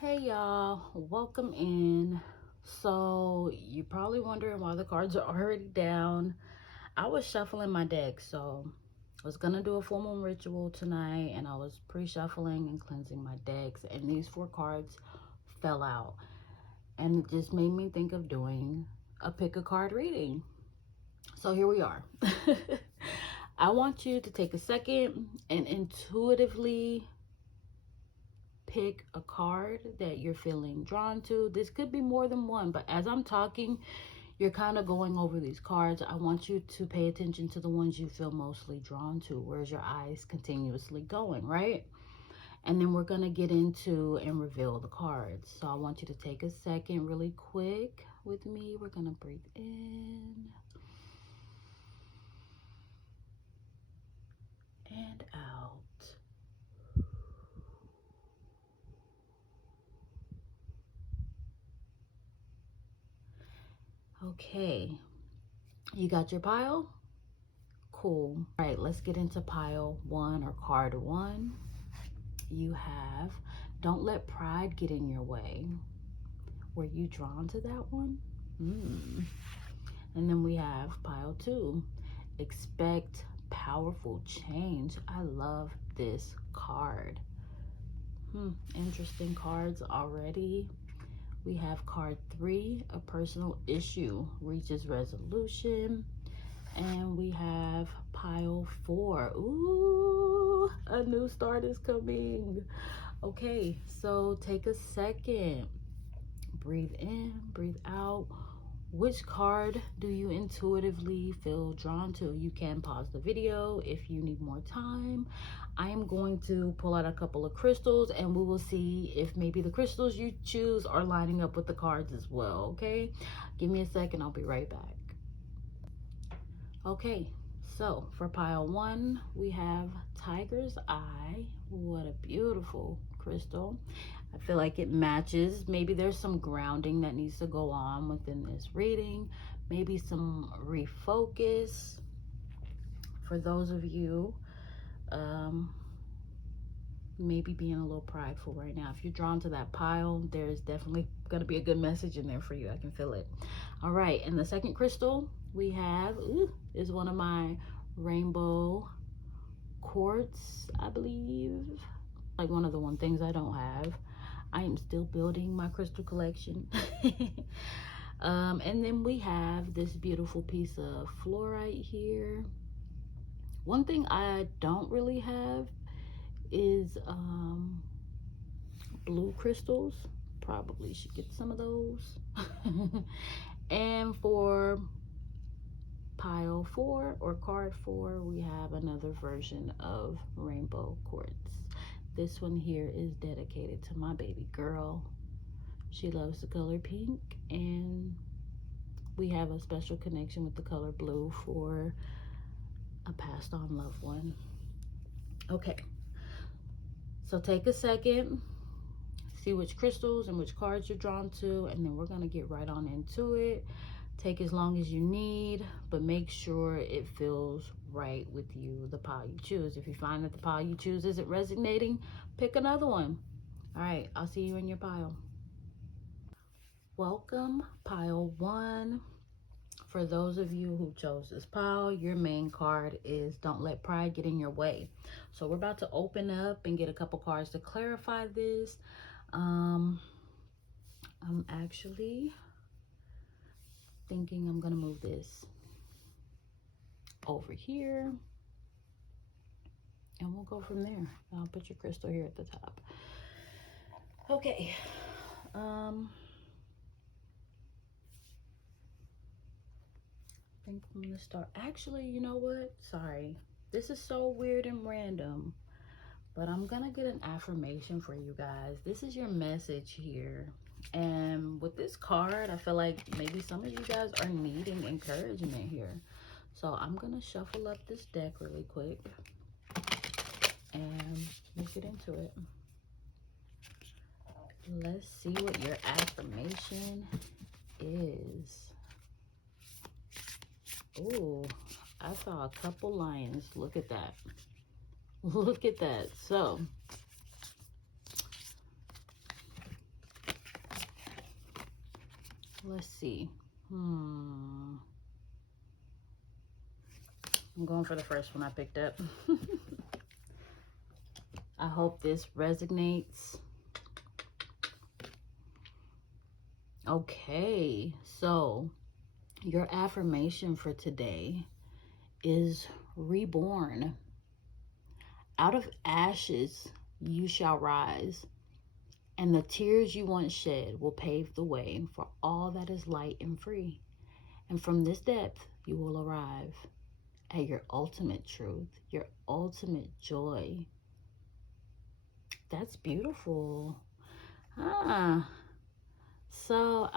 Hey y'all, welcome in. So you're probably wondering why the cards are already down. I was shuffling my deck, so I was gonna do a full moon ritual tonight, and I was pre-shuffling and cleansing my decks, and these four cards fell out, and it just made me think of doing a pick a card reading. So here we are. I want you to take a second and intuitively pick a card that you're feeling drawn to. This could be more than one, but as I'm talking, you're kind of going over these cards. I want you to pay attention to the ones you feel mostly drawn to. Where's your eyes continuously going, right? And then we're going to get into and reveal the cards. So I want you to take a second really quick with me. We're going to breathe in and out. Okay, you got your pile? Cool. All right, let's get into pile one or card one. You have don't let pride get in your way. Were you drawn to that one? And then we have pile two, expect powerful change. I love this card. Interesting cards already. We have card three, a personal issue reaches resolution. And we have pile four. Ooh, a new start is coming. Okay, so take a second. Breathe in, breathe out. Which card do you intuitively feel drawn to? You can pause the video if you need more time. I am going to pull out a couple of crystals and we will see if maybe the crystals you choose are lining up with the cards as well, okay? Give me a second, I'll be right back. Okay, so for pile one, we have Tiger's Eye. What a beautiful crystal. I feel like it matches. Maybe there's some grounding that needs to go on within this reading. Maybe some refocus. For those of you, maybe being a little prideful right now. If you're drawn to that pile, there's definitely going to be a good message in there for you. I can feel it. All right, and the second crystal we have is one of my rainbow quartz, I believe. Like one of the things I don't have. I am still building my crystal collection. And then we have this beautiful piece of fluorite here. One thing I don't really have is blue crystals. Probably should get some of those. And for pile four or card four, we have another version of rainbow quartz. This one here is dedicated to my baby girl. She loves the color pink, and we have a special connection with the color blue for a passed on loved one. Okay, so take a second, see which crystals and which cards you're drawn to, and then we're gonna get right on into it. Take as long as you need, but make sure it feels right with you, the pile you choose. If you find that the pile you choose isn't resonating, pick another one. All right, I'll see you in your pile. Welcome, pile one. For those of you who chose this pile, your main card is don't let pride get in your way. So we're about to open up and get a couple cards to clarify this. I'm actually thinking I'm gonna move this over here and we'll go from there. I'll put your crystal here at the top. Okay, I think I'm gonna start. Actually, you know what? Sorry, this is so weird and random, but I'm gonna get an affirmation for you guys. This is your message here. And with this card, I feel like maybe some of you guys are needing encouragement here. So I'm gonna shuffle up this deck really quick and let's get into it. Let's see what your affirmation is. Oh, I saw a couple lions. Look at that. Look at that. So Let's see. I'm going for the first one I picked up. I hope this resonates. Okay, so your affirmation for today is reborn. Out of ashes you shall rise, and the tears you once shed will pave the way for all that is light and free. And from this depth you will arrive at your ultimate truth, your ultimate joy. That's beautiful. So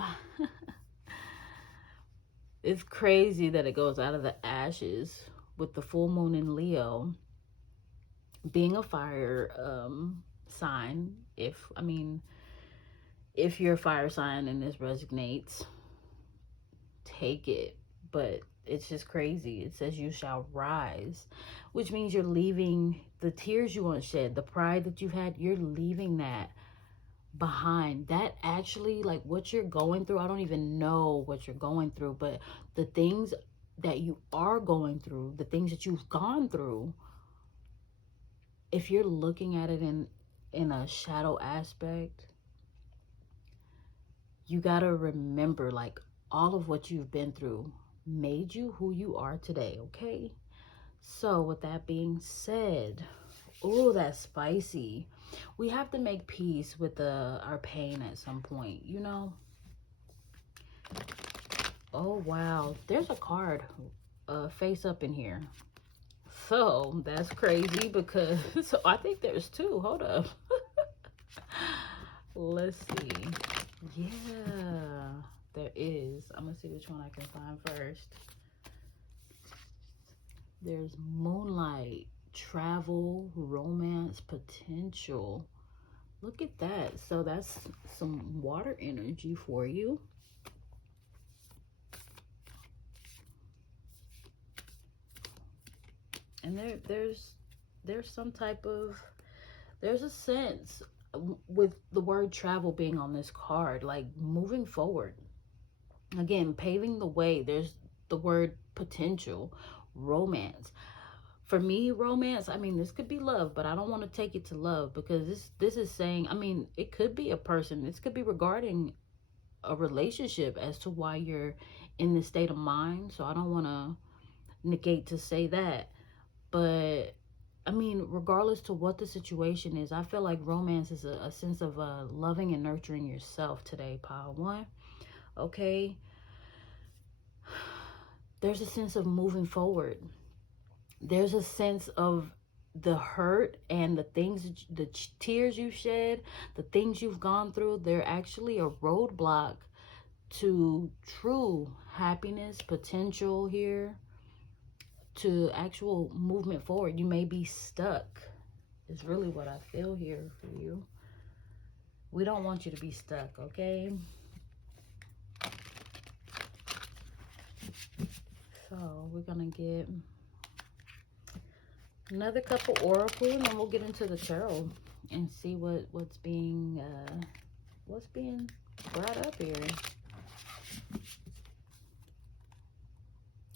it's crazy that it goes out of the ashes with the full moon in Leo being a fire sign. If you're a fire sign and this resonates, take it. But it's just crazy. It says you shall rise, which means you're leaving the tears you once shed, the pride that you've had, you're leaving that behind. That actually, like, what you're going through, I don't even know what you're going through, but the things that you are going through, the things that you've gone through, if you're looking at it in a shadow aspect, you gotta remember, like, all of what you've been through made you who you are today. Okay, so with that being said, oh, that's spicy. We have to make peace with our pain at some point, you know. Oh wow, there's a card face up in here. So that's crazy because so I think there's two. Hold up. Let's see. Yeah, there is. I'm gonna see which one I can find first. There's moonlight, travel, romance, potential. Look at that. So that's some water energy for you. And there's some type of, there's a sense with the word travel being on this card, like moving forward. Again, paving the way. There's the word potential, romance. For me, romance, I mean, this could be love, but I don't want to take it to love because this is saying, I mean, it could be a person. This could be regarding a relationship as to why you're in this state of mind. So I don't want to negate to say that. But I mean, regardless to what the situation is, I feel like romance is a sense of loving and nurturing yourself today, pile one. Okay. There's a sense of moving forward. There's a sense of the hurt and the things, the tears you shed, the things you've gone through. They're actually a roadblock to true happiness, potential here, to actual movement forward. You may be stuck, is really what I feel here for you. We don't want you to be stuck, okay? So we're gonna get another couple oracle, and then we'll get into the tarot and see what's being brought up here.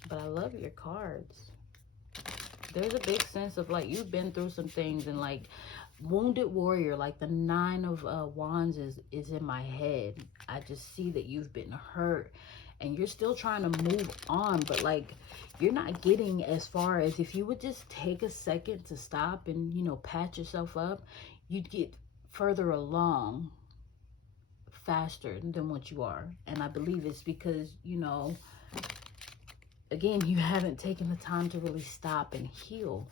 But I love your cards. There's a big sense of, like, you've been through some things, and like wounded warrior, like the 9 of wands is in my head. I just see that you've been hurt and you're still trying to move on, but like you're not getting as far as if you would just take a second to stop and, you know, patch yourself up, you'd get further along faster than what you are. And I believe it's because, you know, again, you haven't taken the time to really stop and heal.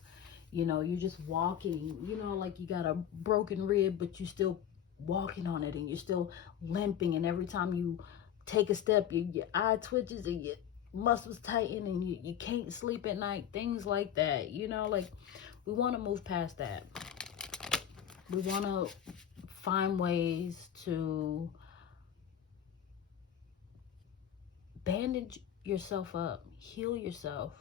You know, you're just walking, you know, like you got a broken rib, but you're still walking on it and you're still limping. And every time you take a step, your eye twitches and your muscles tighten and you can't sleep at night. Things like that, you know, like we want to move past that. We want to find ways to bandage yourself up, heal yourself.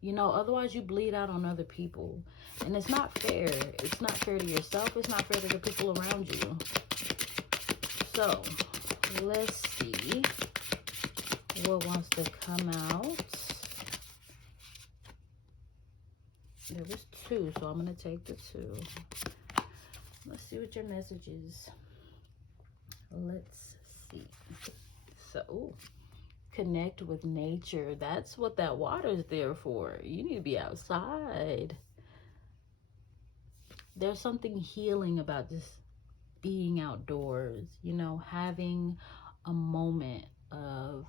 You know, otherwise you bleed out on other people. And it's not fair. It's not fair to yourself. It's not fair to the people around you. So, let's see. what wants to come out. There was 2, so I'm going to take the 2. Let's see what your message is. Let's see. So, ooh, connect with nature. That's what that water is there for. You need to be outside. There's something healing about just being outdoors, you know, having a moment of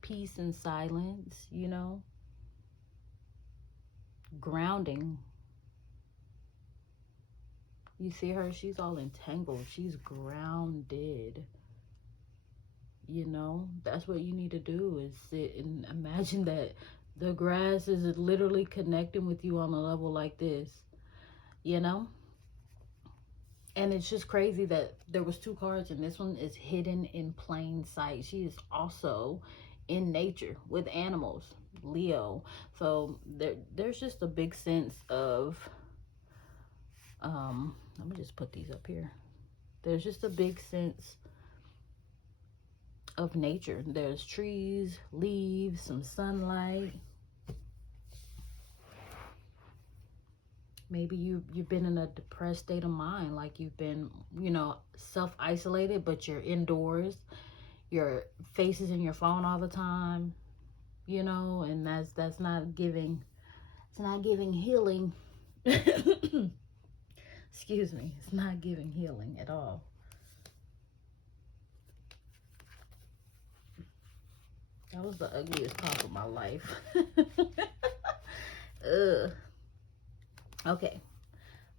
peace and silence, you know, grounding. You see her, she's all entangled. She's grounded. You know, that's what you need to do, is sit and imagine that the grass is literally connecting with you on a level like this, you know? And it's just crazy that there was 2 cards and this one is hidden in plain sight. She is also in nature with animals, Leo. So there's just a big sense of, let me just put these up here. There's just a big sense of nature. There's trees, leaves, some sunlight. Maybe you've been in a depressed state of mind, like you've been, you know, self-isolated, but you're indoors. Your face is in your phone all the time, you know, and that's not giving, it's not giving healing. Excuse me, it's not giving healing at all. That was the ugliest part of my life. Ugh. Okay,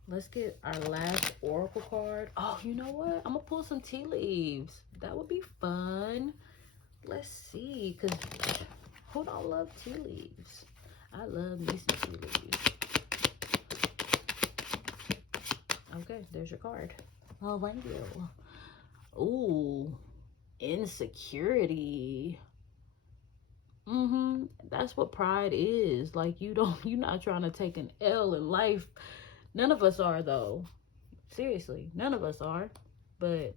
let's get our last oracle card. Oh, you know what? I'm gonna pull some tea leaves. That would be fun. Let's see, because who don't love tea leaves? I love me some tea leaves. Okay, there's your card. Oh, thank you. Ooh, insecurity. That's what pride is. Like, you're not trying to take an L in life. None of us are, though. Seriously, none of us are. But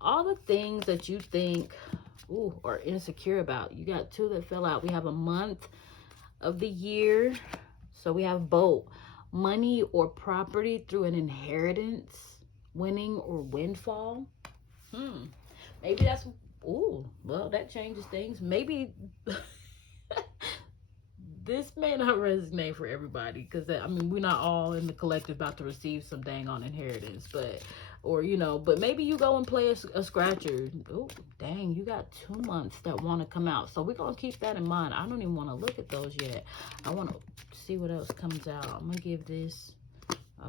all the things that you think, ooh, are insecure about. You got 2 that fell out. We have a month of the year. So we have both money or property through an inheritance, winning or windfall. Maybe that's, ooh, well, that changes things. Maybe this may not resonate for everybody, because I mean, we're not all in the collective about to receive some dang on inheritance, but, or, you know, but maybe you go and play a scratcher. Oh, dang, you got 2 months that want to come out. So we're going to keep that in mind. I don't even want to look at those yet. I want to see what else comes out. I'm going to give this,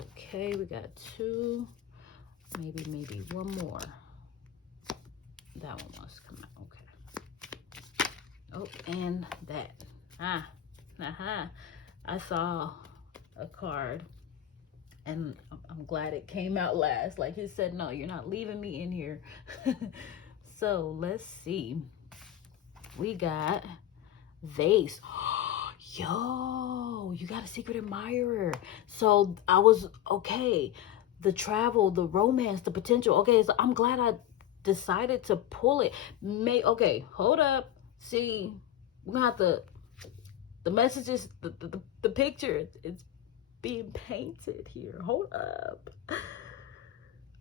okay, we got 2, maybe 1 more. That one wants to come out, okay. Oh, and that. I saw a card, and I'm glad it came out last. Like he said, no, you're not leaving me in here. So let's see. We got vase. Yo, you got a secret admirer. So I was, okay, the travel, the romance, the potential. Okay, so I'm glad I decided to pull it. Okay, hold up. See, we're gonna have to, the messages, the picture, it's being painted here. Hold up.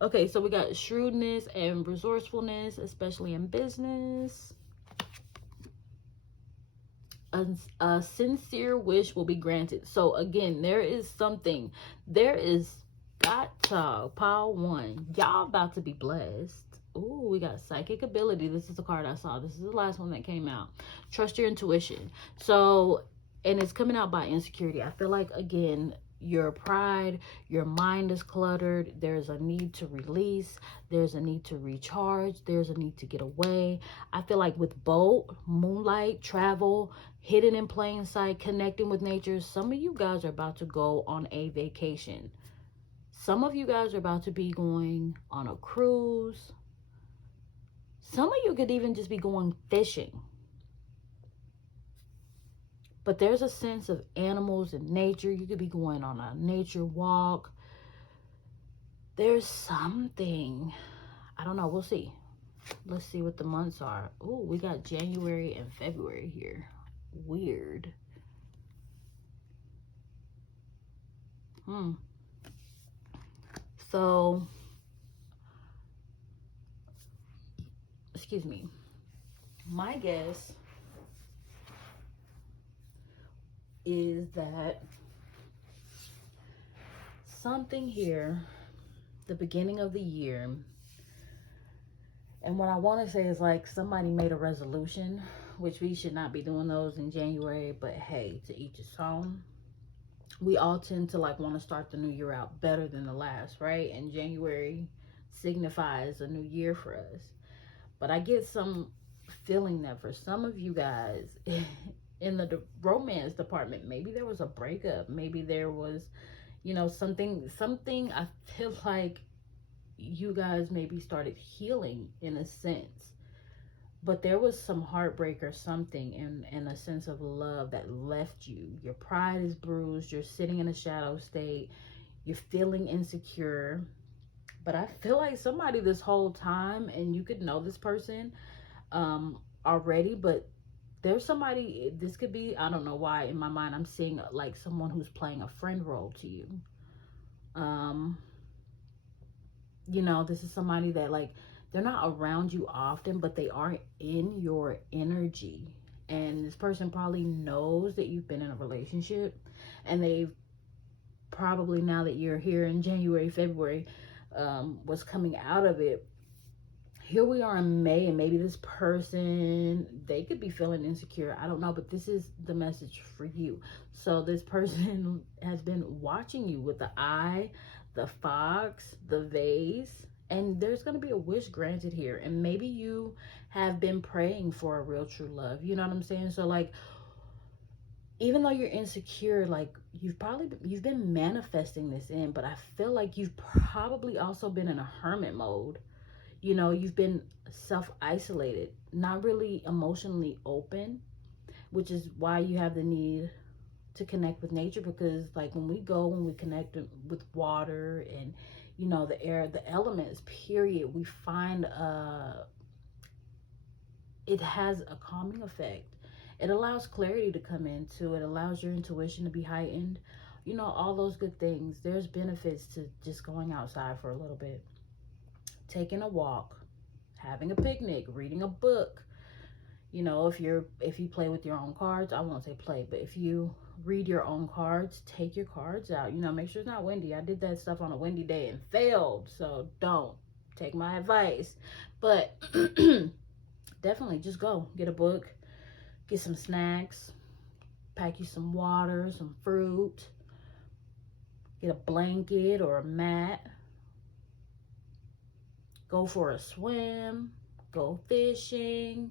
Okay, so we got shrewdness and resourcefulness, especially in business. A sincere wish will be granted. So again, there is something, there is, got to pile 1. Y'all about to be blessed. Ooh, we got psychic ability. This is the card I saw. This is the last one that came out. Trust your intuition. So, and it's coming out by insecurity. I feel like, again, your pride, your mind is cluttered. There's a need to release. There's a need to recharge. There's a need to get away. I feel like with boat, moonlight, travel, hidden in plain sight, connecting with nature, some of you guys are about to go on a vacation. Some of you guys are about to be going on a cruise. Some of you could even just be going fishing. But there's a sense of animals and nature. You could be going on a nature walk. There's something. I don't know. We'll see. Let's see what the months are. Oh, we got January and February here. Weird. So, excuse me. My guess is that something here, the beginning of the year, and what I want to say is like somebody made a resolution, which we should not be doing those in January, but hey, to each his own. We all tend to like want to start the new year out better than the last, right? And January signifies a new year for us. But I get some feeling that for some of you guys in the romance department, maybe there was a breakup, maybe there was, you know, something I feel like you guys maybe started healing in a sense, but there was some heartbreak or something in a sense of love that left you. Your pride is bruised, you're sitting in a shadow state, you're feeling insecure. But I feel like somebody this whole time, and you could know this person already, but there's somebody, this could be, I don't know why in my mind I'm seeing like someone who's playing a friend role to you. You know, this is somebody that like they're not around you often, but they are in your energy. And this person probably knows that you've been in a relationship, and they've probably, now that you're here in January, February, was coming out of it. Here we are in May, and maybe this person, they could be feeling insecure. I don't know, but this is the message for you. So this person has been watching you with the eye, the fox, the vase, and there's going to be a wish granted here. And maybe you have been praying for a real true love. You know what I'm saying? So like, even though you're insecure, like you've been manifesting this in, but I feel like you've probably also been in a hermit mode. You know, you've been self-isolated, not really emotionally open, which is why you have the need to connect with nature. Because like when we connect with water and, you know, the air, the elements, period, we find it has a calming effect. It allows clarity to come into it, allows your intuition to be heightened, you know, all those good things. There's benefits to just going outside for a little bit, taking a walk, having a picnic, reading a book. You know, if you play with your own cards, I won't say play, but if you read your own cards, take your cards out. You know, make sure it's not windy. I did that stuff on a windy day and failed, so don't take my advice. But definitely just go get a book, get some snacks, pack you some water, some fruit, get a blanket or a mat, go for a swim, go fishing,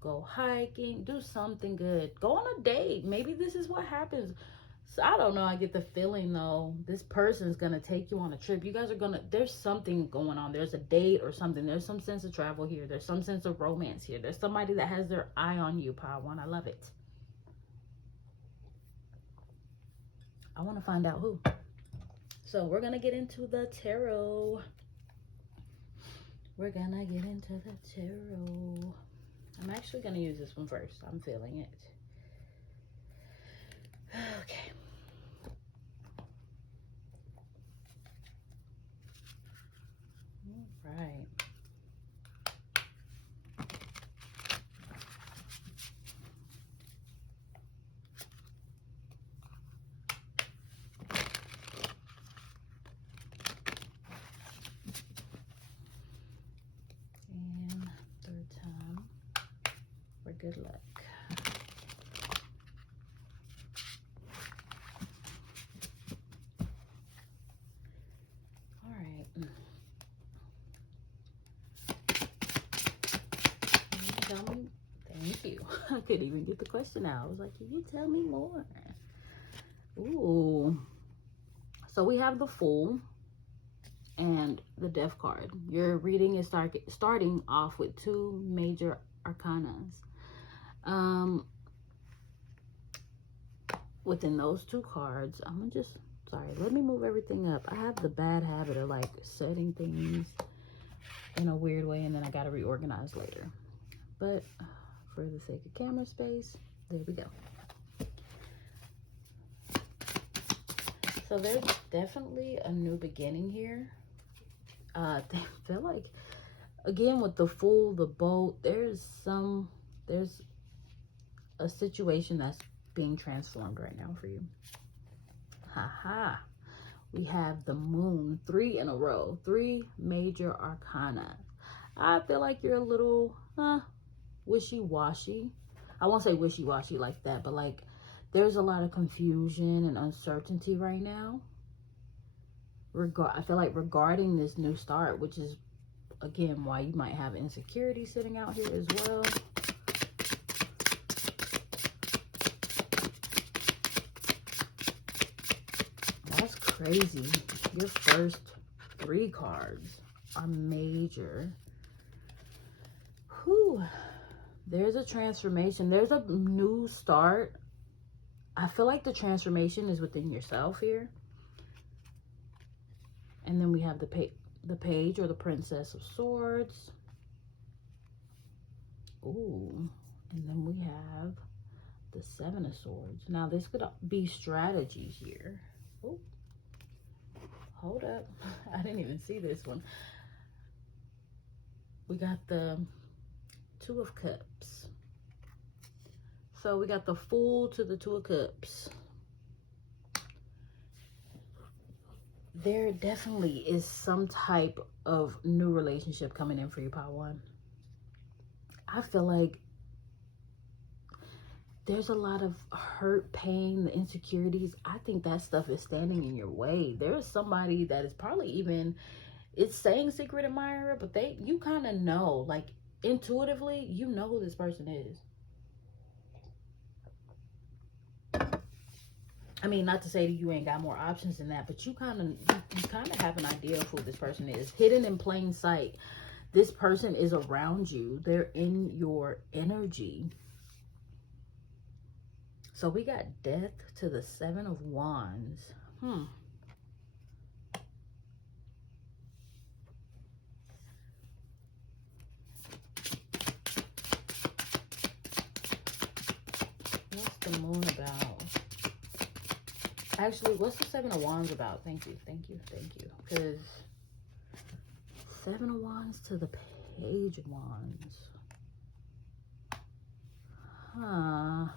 go hiking, do something good, go on a date. Maybe this is what happens. So I don't know, I get the feeling though this person's gonna take you on a trip. You guys are gonna, there's something going on, there's a date or something, there's some sense of travel here, there's some sense of romance here, there's somebody that has their eye on you. Power one, I love it. I want to find out who. So we're gonna get into the tarot. We're gonna get into the tarot. I'm actually gonna use this one first. I'm feeling it. Okay. All right. And third time for good luck. All right. Can you tell me? Thank you. I couldn't even get the question out. I was like, can you tell me more? Ooh. So we have the Fool and the Death card. Your reading is starting off with two major arcanas. Within those two cards, I'm gonna just, sorry, let me move everything up. I have the bad habit of like setting things in a weird way, and then I got to reorganize later. But for the sake of camera space, there we go. So there's definitely a new beginning here. They feel like, again, with the Fool, the Boat, there's a situation that's being transformed right now for you. Haha. We have the Moon, 3 in a row, 3 major arcana. I feel like you're a little wishy-washy. I won't say wishy-washy like that, but like there's a lot of confusion and uncertainty right now. I feel like regarding this new start, which is, again, why you might have insecurity sitting out here as well. That's crazy. Your first 3 cards are major. Whew. There's a transformation. There's a new start. I feel like the transformation is within yourself here. And then we have the Page or the Princess of Swords. Ooh. And then we have the 7 of Swords. Now, this could be strategy here. Ooh. Hold up. I didn't even see this one. We got the 2 of Cups. So we got the Fool to the 2 of Cups. There definitely is some type of new relationship coming in for you, Power One. I feel like there's a lot of hurt, pain, the insecurities. I think that stuff is standing in your way. There's somebody that is probably even, it's saying secret admirer, but you kind of know, like intuitively, you know who this person is. I mean, not to say that you ain't got more options than that, but you kind of have an idea of who this person is. Hidden in plain sight. This person is around you. They're in your energy. So we got Death to the 7 of Wands. What's the Moon about? Actually, what's the 7 of Wands about? Thank you. Because 7 of Wands to the Page of Wands. Huh.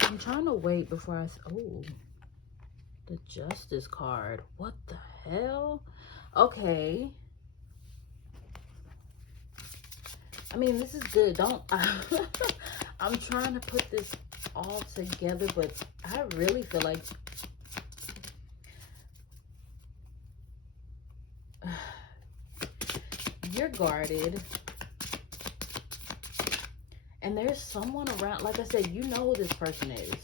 I'm trying to wait before oh, the Justice card. What the hell? Okay. I mean, this is good. I'm trying to put this all together, but I really feel like you're guarded. And there's someone around. Like I said, you know who this person is.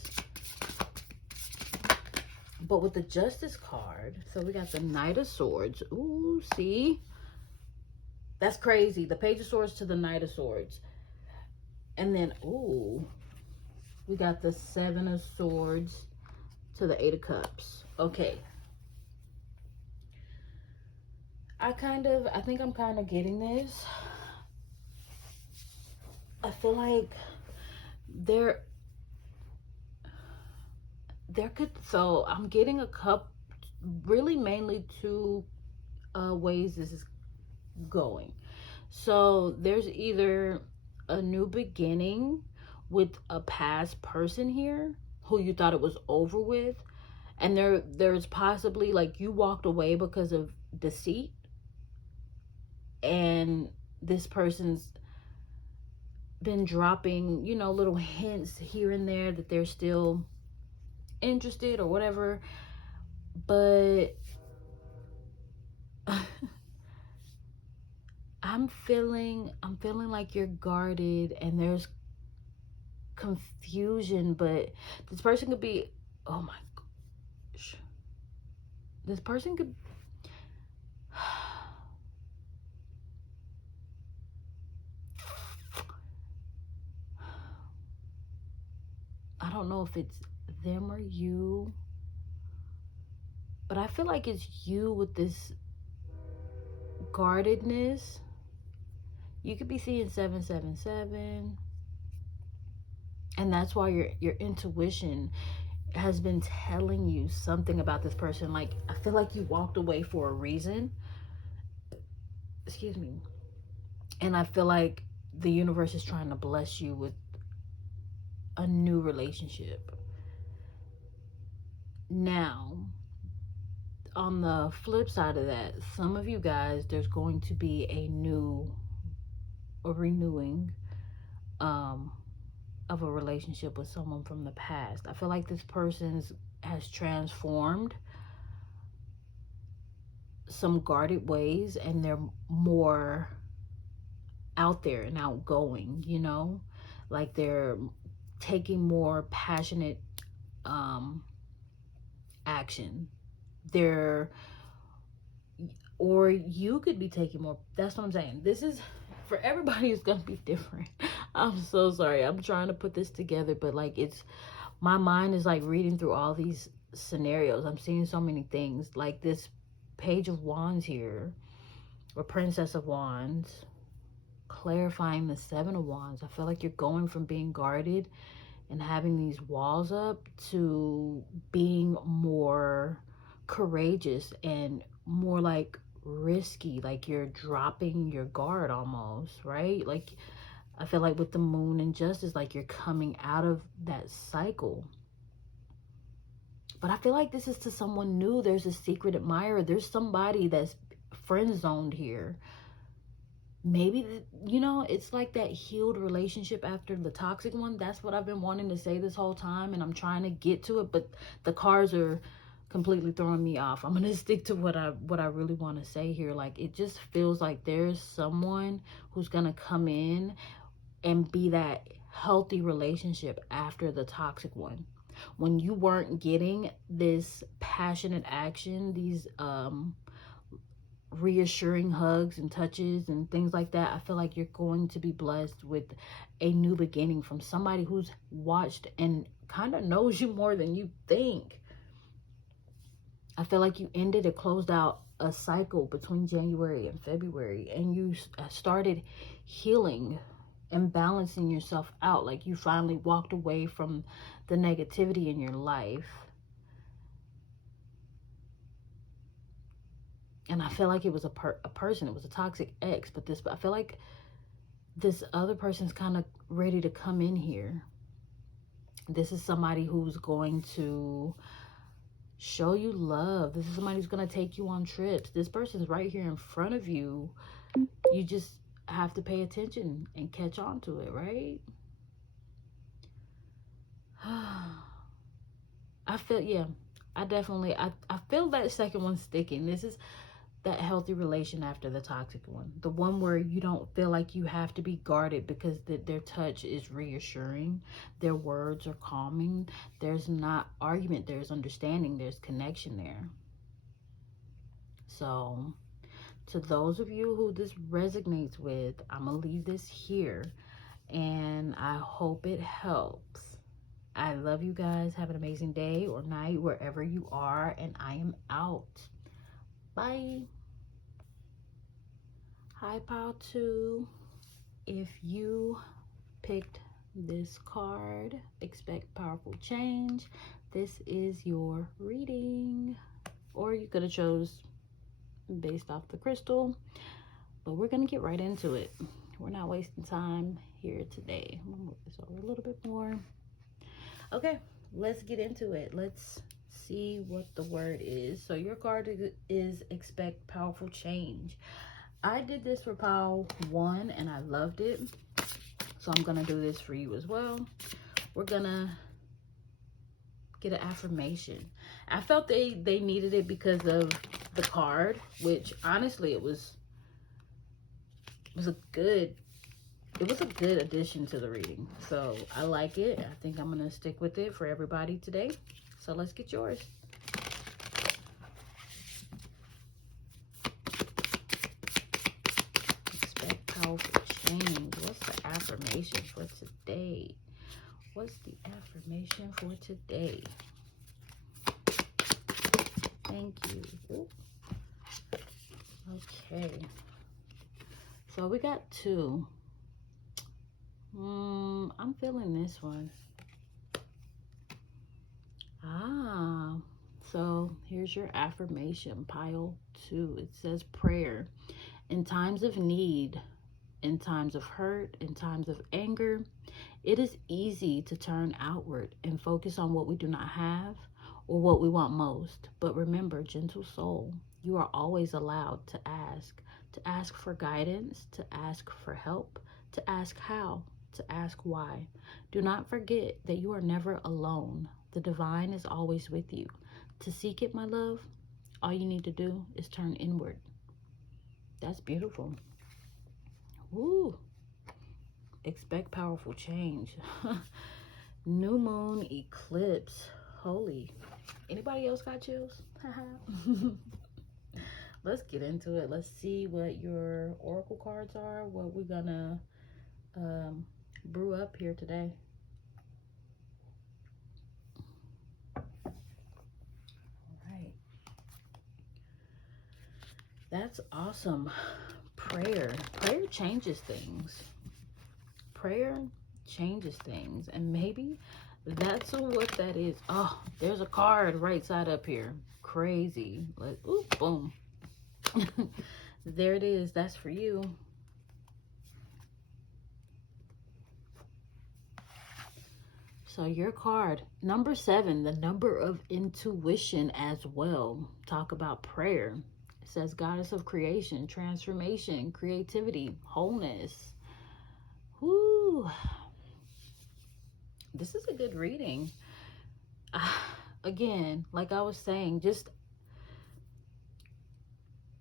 But with the Justice card, so we got the Knight of Swords. Ooh, see? That's crazy. The Page of Swords to the Knight of Swords. And then, ooh, we got the 7 of Swords to the 8 of Cups. Okay. I think I'm kind of getting this. I feel like so I'm getting really mainly 2 ways this is going. So there's either a new beginning with a past person here who you thought it was over with, and there's possibly like you walked away because of deceit, and this person's been dropping, you know, little hints here and there that they're still interested or whatever, but I'm feeling like you're guarded and there's confusion, but this person could be, oh my gosh, this person could, don't know if it's them or you, but I feel like it's you with this guardedness. You could be seeing 777, and that's why your intuition has been telling you something about this person. Like, I feel like you walked away for a reason. Excuse me. And I feel like the universe is trying to bless you with a new relationship. Now, on the flip side of that, some of you guys, there's going to be a renewing of a relationship with someone from the past. I feel like this person has transformed some guarded ways, and they're more out there and outgoing, you know, like they're taking more passionate action. Or you could be taking more. That's what I'm saying. This is for everybody. It's gonna be different. I'm so sorry. I'm trying to put this together, but like, it's, my mind is like reading through all these scenarios. I'm seeing so many things, like this Page of Wands here, or Princess of Wands, clarifying the Seven of Wands. I feel like you're going from being guarded and having these walls up to being more courageous and more like risky. Like, you're dropping your guard almost, right? Like, I feel like with the Moon and Justice, like you're coming out of that cycle. But I feel like this is to someone new. There's a secret admirer. There's somebody that's friend zoned here. Maybe, you know, it's like that healed relationship after the toxic one. That's what I've been wanting to say this whole time, and I'm trying to get to it, but the cards are completely throwing me off. I'm gonna stick to what I really want to say here. Like, it just feels like there's someone who's gonna come in and be that healthy relationship after the toxic one. When you weren't getting this passionate action, these reassuring hugs and touches and things like that, I feel like you're going to be blessed with a new beginning from somebody who's watched and kind of knows you more than you think. I feel like you closed out a cycle between January and February, and you started healing and balancing yourself out. Like, you finally walked away from the negativity in your life. And I feel like it was a person. It was a toxic ex. But I feel like this other person's kind of ready to come in here. This is somebody who's going to show you love. This is somebody who's going to take you on trips. This person's right here in front of you. You just have to pay attention and catch on to it, right? I feel, yeah, I feel that second one sticking. This is that healthy relation after the toxic one. The one where you don't feel like you have to be guarded because their touch is reassuring. Their words are calming. There's not argument. There's understanding. There's connection there. So, to those of you who this resonates with, I'm going to leave this here. And I hope it helps. I love you guys. Have an amazing day or night wherever you are. And I am out. Bye. Hi, Pile 2. If you picked this card, expect powerful change. This is your reading. Or you could have chose based off the crystal. But we're going to get right into it. We're not wasting time here today. I'm going to move this over a little bit more. Okay, let's get into it. Let's see what the word is. So your card is expect powerful change. I did this for pile 1 and I loved it. So I'm going to do this for you as well. We're going to get an affirmation. I felt they needed it because of the card, which honestly it was a good addition to the reading. So I like it. I think I'm going to stick with it for everybody today. So let's get yours. Expect powerful change. What's the affirmation for today? What's the affirmation? affirmation for today. Thank you. Ooh. Okay. So we got 2. I'm feeling this one. So here's your affirmation, pile 2. It says prayer. In times of need, in times of hurt, in times of anger, it is easy to turn outward and focus on what we do not have or what we want most. But remember, gentle soul, you are always allowed to ask for guidance, to ask for help, to ask how, to ask why. Do not forget that you are never alone. The divine is always with you. To seek it, my love, all you need to do is turn inward. That's beautiful. Woo. Expect powerful change. New moon eclipse. Holy. Anybody else got chills? Let's get into it. Let's see what your oracle cards are, what we're gonna brew up here today. That's awesome. Prayer changes things. Prayer changes things. And maybe that's what that is. Oh, there's a card right side up here. Crazy. Like, ooh, boom. There it is. That's for you. So your card, number 7, the number of intuition as well. Talk about prayer. It says goddess of creation, transformation, creativity, wholeness. Whoo. This is a good reading. Again, like I was saying, just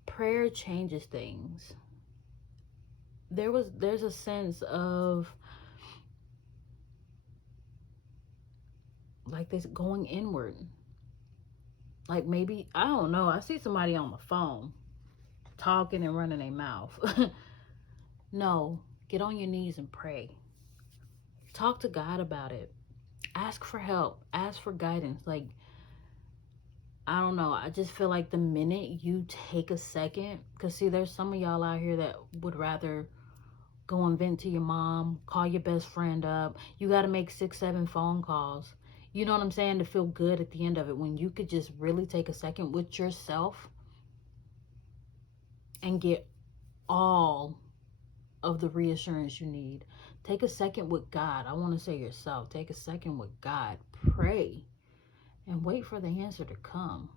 prayer changes things. There's a sense of like this going inward. Like maybe, I don't know, I see somebody on the phone talking and running their mouth. No, get on your knees and pray. Talk to God about it. Ask for help. Ask for guidance. Like, I don't know. I just feel like the minute you take a second, because see, there's some of y'all out here that would rather go and vent to your mom, call your best friend up. You got to make 6, 7 phone calls. You know what I'm saying? To feel good at the end of it, when you could just really take a second with yourself and get all of the reassurance you need. Take a second with God. I want to say yourself. Take a second with God. Pray and wait for the answer to come.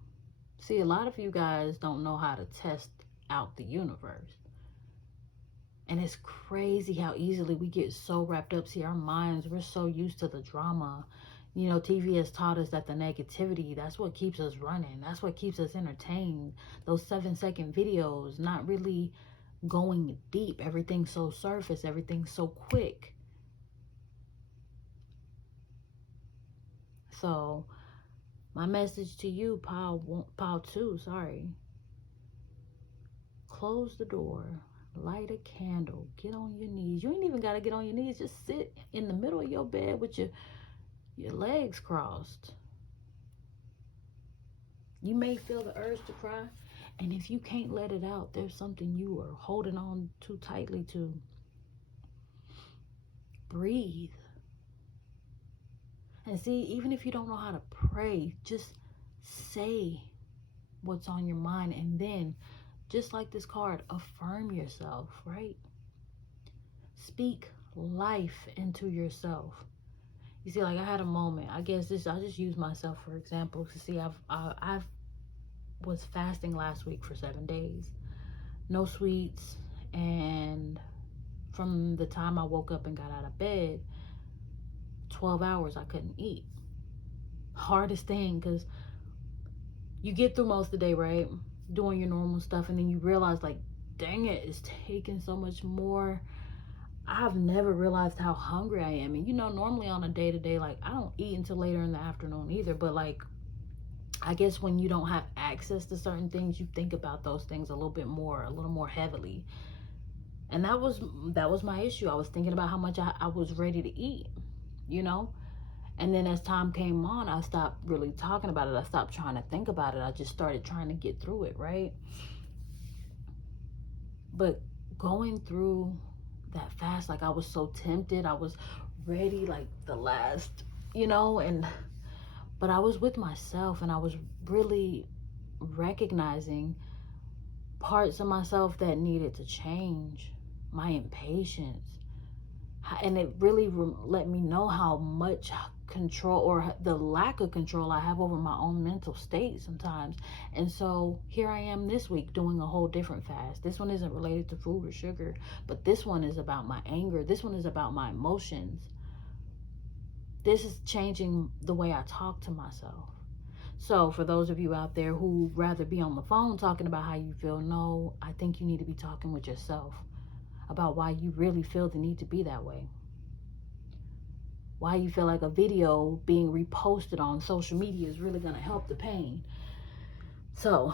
See, a lot of you guys don't know how to test out the universe. And it's crazy how easily we get so wrapped up. See, our minds, we're so used to the drama. You know, TV has taught us that the negativity, that's what keeps us running. That's what keeps us entertained. Those 7-second videos, not really going deep. Everything's so surface. Everything's so quick. So, my message to you, pile 2, sorry. Close the door. Light a candle. Get on your knees. You ain't even got to get on your knees. Just sit in the middle of your bed with your legs crossed. You may feel the urge to cry, and if you can't let it out, there's something you are holding on too tightly to. Breathe. And see, even if you don't know how to pray, just say what's on your mind, and then, just like this card, affirm yourself, right? Speak life into yourself. You see, like I had a moment. I guess I'll just use myself for example. To see, I was fasting last week for 7 days, no sweets, and from the time I woke up and got out of bed, 12 hours I couldn't eat. Hardest thing, because you get through most of the day, right, doing your normal stuff, and then you realize, like, dang it, it's taking so much more. I've never realized how hungry I am. And you know, normally on a day-to-day, like, I don't eat until later in the afternoon either, but like, I guess when you don't have access to certain things, you think about those things a little more heavily. And that was my issue. I was thinking about how much I was ready to eat, you know? And then as time came on, I stopped really talking about it. I stopped trying to think about it. I just started trying to get through it, right? But going through that fast, like I was so tempted. I was ready, like the last, but I was with myself, and I was really recognizing parts of myself that needed to change. My impatience. And it really let me know how much control, or the lack of control, I have over my own mental state sometimes. And so here I am this week doing a whole different fast. This one isn't related to food or sugar, but this one is about my anger. This one is about my emotions. This is changing the way I talk to myself. So for those of you out there who rather be on the phone talking about how you feel, no, I think you need to be talking with yourself about why you really feel the need to be that way. Why you feel like a video being reposted on social media is really going to help the pain. So,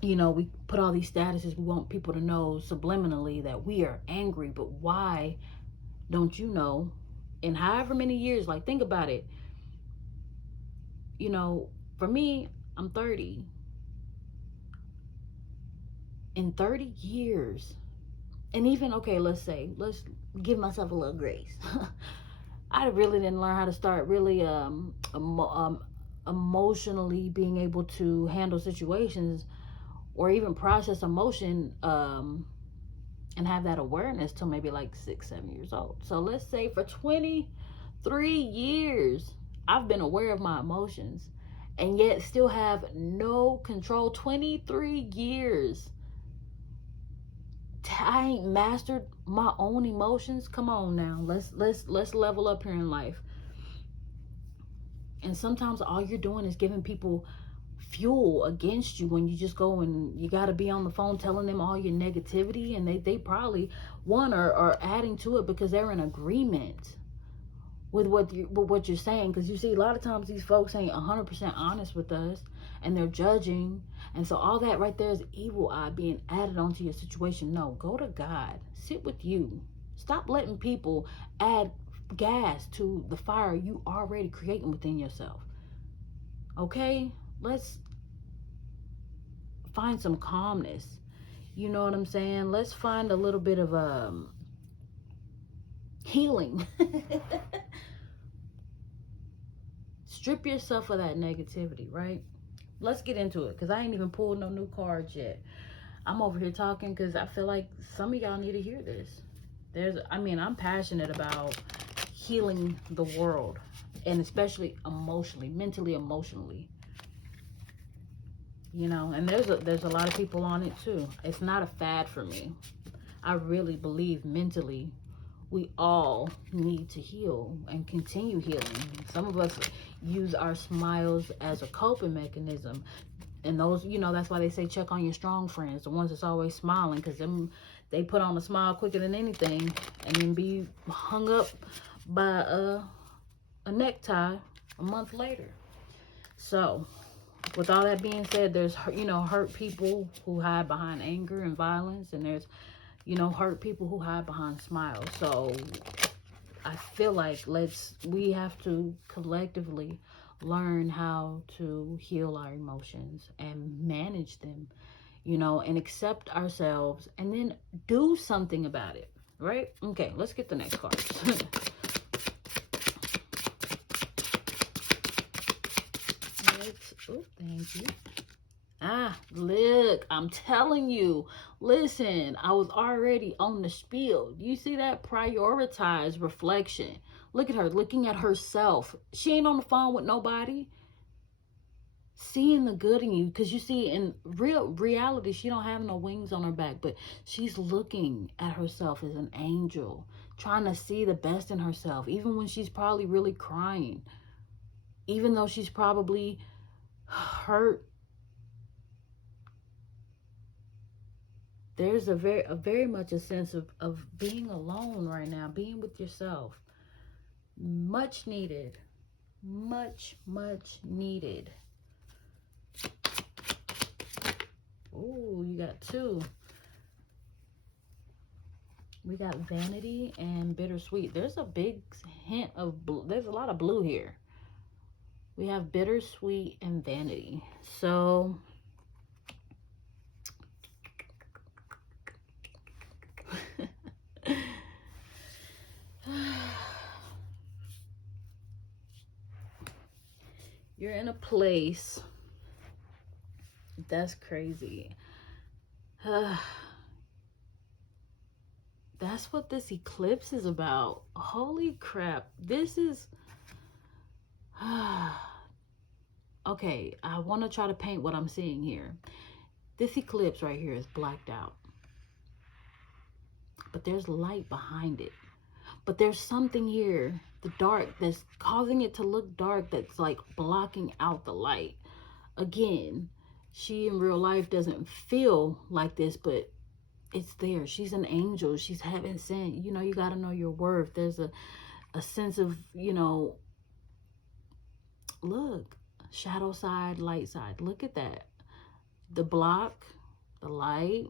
we put all these statuses. We want people to know subliminally that we are angry. But why don't you know, in however many years, like think about it. For me, I'm 30. In 30 years, and even, okay, let's give myself a little grace. I really didn't learn how to start really emotionally being able to handle situations or even process emotion and have that awareness till maybe like 6-7 years old. So let's say for 23 years I've been aware of my emotions and yet still have no control. 23 years I ain't mastered my own emotions. Come on now, let's level up here in life. And sometimes all you're doing is giving people fuel against you when you just go and you got to be on the phone telling them all your negativity, and they probably are adding to it because they're in agreement with what you're saying. Because you see, a lot of times these folks ain't 100% honest with us, and they're judging. And so all that right there is evil eye being added onto your situation. No, go to God. Sit with you. Stop letting people add gas to the fire you already creating within yourself. Okay? Let's find some calmness. You know what I'm saying? Let's find a little bit of healing. Strip yourself of that negativity, right? Let's get into it, because I ain't even pulled no new cards yet. I'm over here talking because I feel like some of y'all need to hear this. I'm passionate about healing the world, and especially emotionally, mentally, emotionally. And there's a lot of people on it too. It's not a fad for me. I really believe mentally we all need to heal and continue healing. Some of us use our smiles as a coping mechanism. And those, that's why they say check on your strong friends, the ones that's always smiling, because they put on a smile quicker than anything and then be hung up by a necktie a month later. So with all that being said, there's, hurt people who hide behind anger and violence, and there's, hurt people who hide behind smiles. So I feel like we have to collectively learn how to heal our emotions and manage them, and accept ourselves, and then do something about it, right? Okay, let's get the next card. Oh, thank you. Look, I'm telling you. Listen, I was already on the spiel. You see that? Prioritize reflection. Look at her, looking at herself. She ain't on the phone with nobody. Seeing the good in you, because you see, in reality, she don't have no wings on her back, but she's looking at herself as an angel, trying to see the best in herself, even when she's probably really crying, even though she's probably hurt. There's a very much a sense of being alone right now, being with yourself. Much needed. Much needed. Ooh, you got two. We got vanity and bittersweet. There's a big hint of blue. There's a lot of blue here. We have bittersweet and vanity. So you're in a place that's crazy. That's what this eclipse is about. Holy crap. This is okay, I want to try to paint what I'm seeing here. This eclipse right here is blacked out, but there's light behind it. But there's something here, the dark, that's causing it to look dark, that's like blocking out the light. Again, she in real life doesn't feel like this, but it's there. She's an angel. She's heaven sent. You know, you got to know your worth. There's a sense of, you know, look, shadow side, light side. Look at that. The block, the light,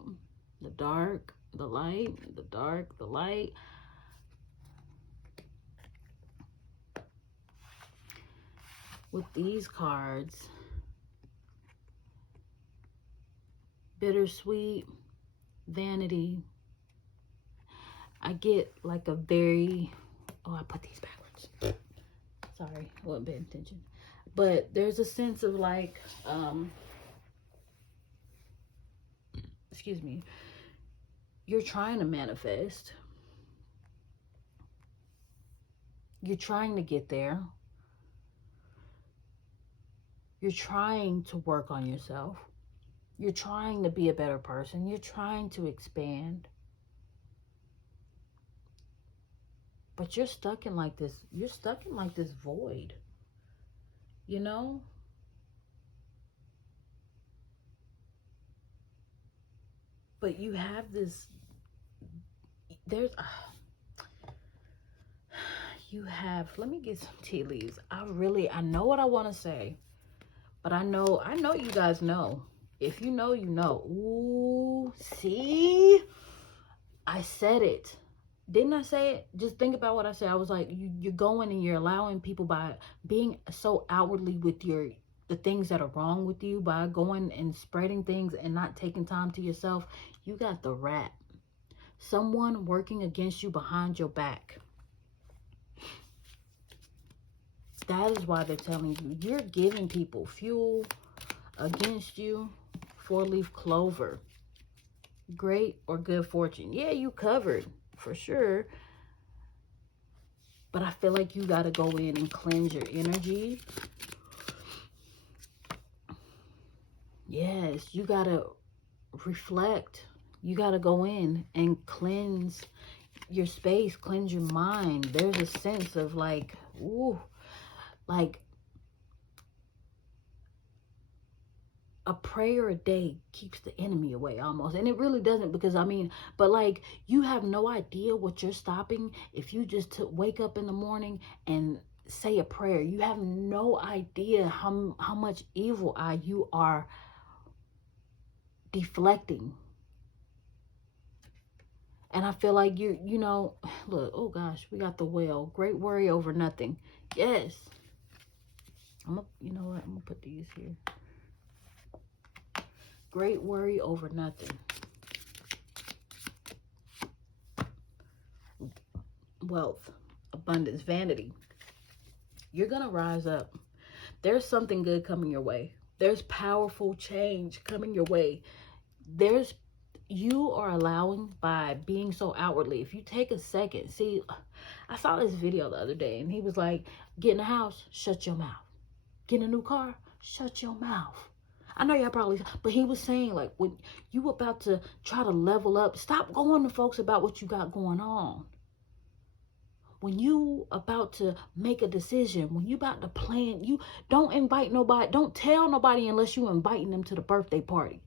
the dark, the light, the dark, the light. With these cards, bittersweet, vanity, I get like a very, oh, I put these backwards. Sorry, I wasn't paying attention. But there's a sense of like, excuse me, you're trying to manifest. You're trying to get there. You're trying to work on yourself. You're trying to be a better person. You're trying to expand. But you're stuck in like this, void. You know? But you have this, let me get some tea leaves. I know what I want to say, but I know you guys know. If you know, you know. Ooh, see? I said it. Didn't I say it? Just think about what I said. I was like, you're going and you're allowing people, by being so outwardly with the things that are wrong with you, by going and spreading things and not taking time to yourself, you got the rap. Someone working against you behind your back. That is why they're telling you. You're giving people fuel against you. 4-leaf clover. Great or good fortune. Yeah, you covered for sure. But I feel like you got to go in and cleanse your energy. Yes, you got to reflect. You got to go in and cleanse your space, cleanse your mind. There's a sense of like, ooh, like a prayer a day keeps the enemy away almost. And it really doesn't, because I mean, but like, you have no idea what you're stopping if you just wake up in the morning and say a prayer. You have no idea how much evil eye you are deflecting. And I feel like you know, look, oh gosh, we got the whale. Great worry over nothing. Yes. You know what? I'm gonna put these here. Great worry over nothing. Wealth, abundance, vanity. You're gonna rise up. There's something good coming your way. There's powerful change coming your way. You are allowing, by being so outwardly, if you take a second, see, I saw this video the other day and he was like, get in a house, shut your mouth. Get in a new car, shut your mouth. I know y'all probably, but he was saying, like, when you about to try to level up, stop going to folks about what you got going on. When you about to make a decision, when you about to plan, you don't invite nobody, don't tell nobody unless you inviting them to the birthday party.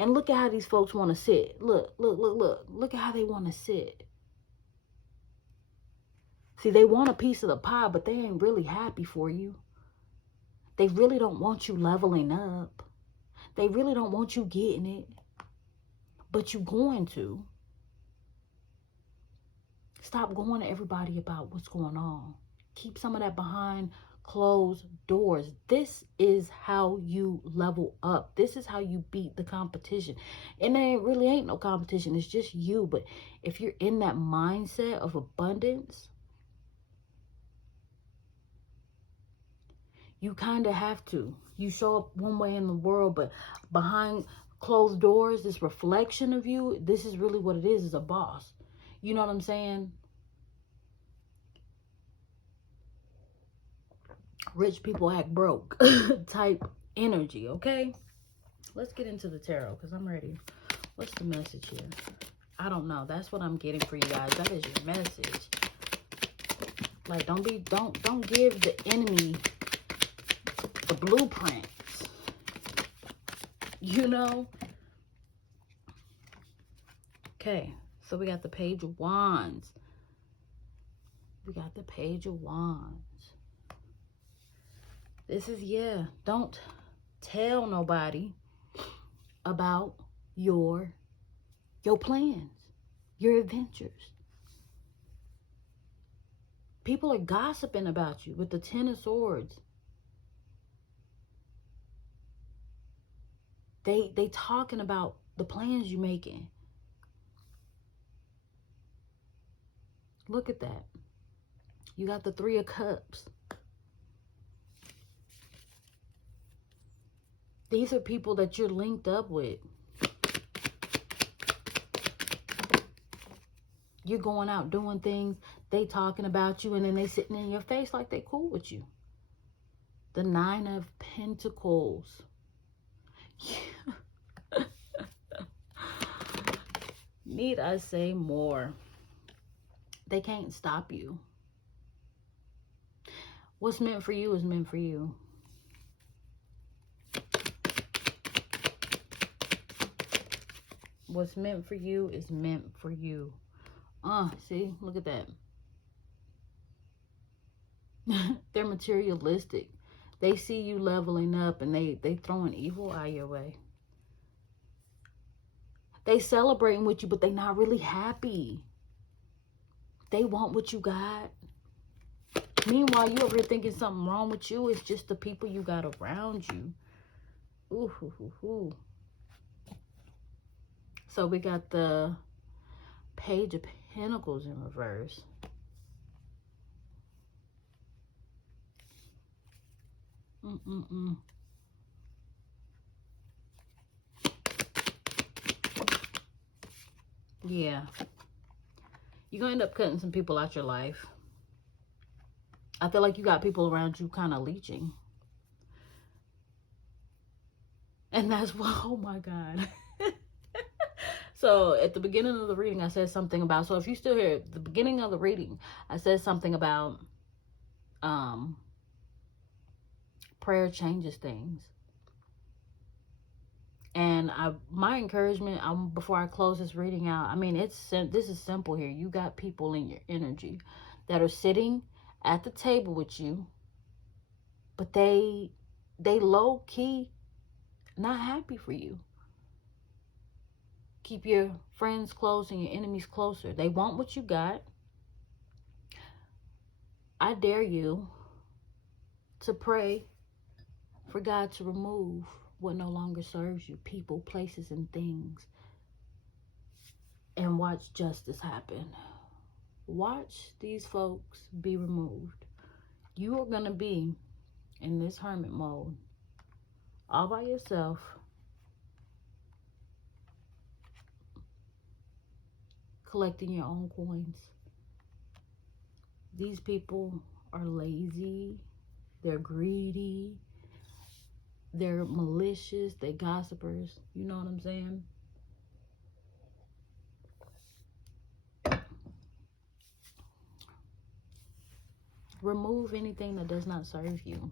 And look at how these folks want to sit. Look at how they want to sit. See, they want a piece of the pie, but they ain't really happy for you. They really don't want you leveling up. They really don't want you getting it. But you going to. Stop going to everybody about what's going on. Keep some of that behind closed doors. This is how you level up. This is how you beat the competition. And there really ain't no competition. It's just you. But if you're in that mindset of abundance, you kind of have to. You show up one way in the world, but behind closed doors, this reflection of you, this is really what it is a boss. You know what I'm saying? Rich people act broke type energy, okay? Let's get into the tarot because I'm ready. What's the message here? I don't know. That's what I'm getting for you guys. That is your message. Like, don't give the enemy the blueprints. You know? Okay. So we got the Page of Wands. We got the Page of Wands. This is, yeah, don't tell nobody about your plans, your adventures. People are gossiping about you with the Ten of Swords. They talking about the plans you're making. Look at that. You got the Three of Cups. These are people that you're linked up with. You're going out doing things. They talking about you and then they sitting in your face like they cool with you. The Nine of Pentacles. Need I say more? They can't stop you. What's meant for you is meant for you. What's meant for you is meant for you. See, look at that. They're materialistic. They see you leveling up and they throwing evil out your way. They celebrating with you, but they not really happy. They want what you got. Meanwhile, you over here thinking something wrong with you. It's just the people you got around you. Ooh, hoo, hoo, hoo. So we got the Page of Pentacles in reverse. Yeah. You're going to end up cutting some people out your life. I feel like you got people around you kind of leeching. And that's why, oh my God. So at the beginning of the reading, I said something about, so if you still here, at the beginning of the reading, I said something about prayer changes things. And my encouragement, before I close this reading out, I mean, this is simple here. You got people in your energy that are sitting at the table with you, but they low key not happy for you. Keep your friends close and your enemies closer. They want what you got. I dare you to pray for God to remove what no longer serves you, people, places, and things, and watch justice happen. Watch these folks be removed. You are going to be in this hermit mode all by yourself, collecting your own coins. These people are lazy, they're greedy, they're malicious, they're gossipers. You know what I'm saying? Remove anything that does not serve you.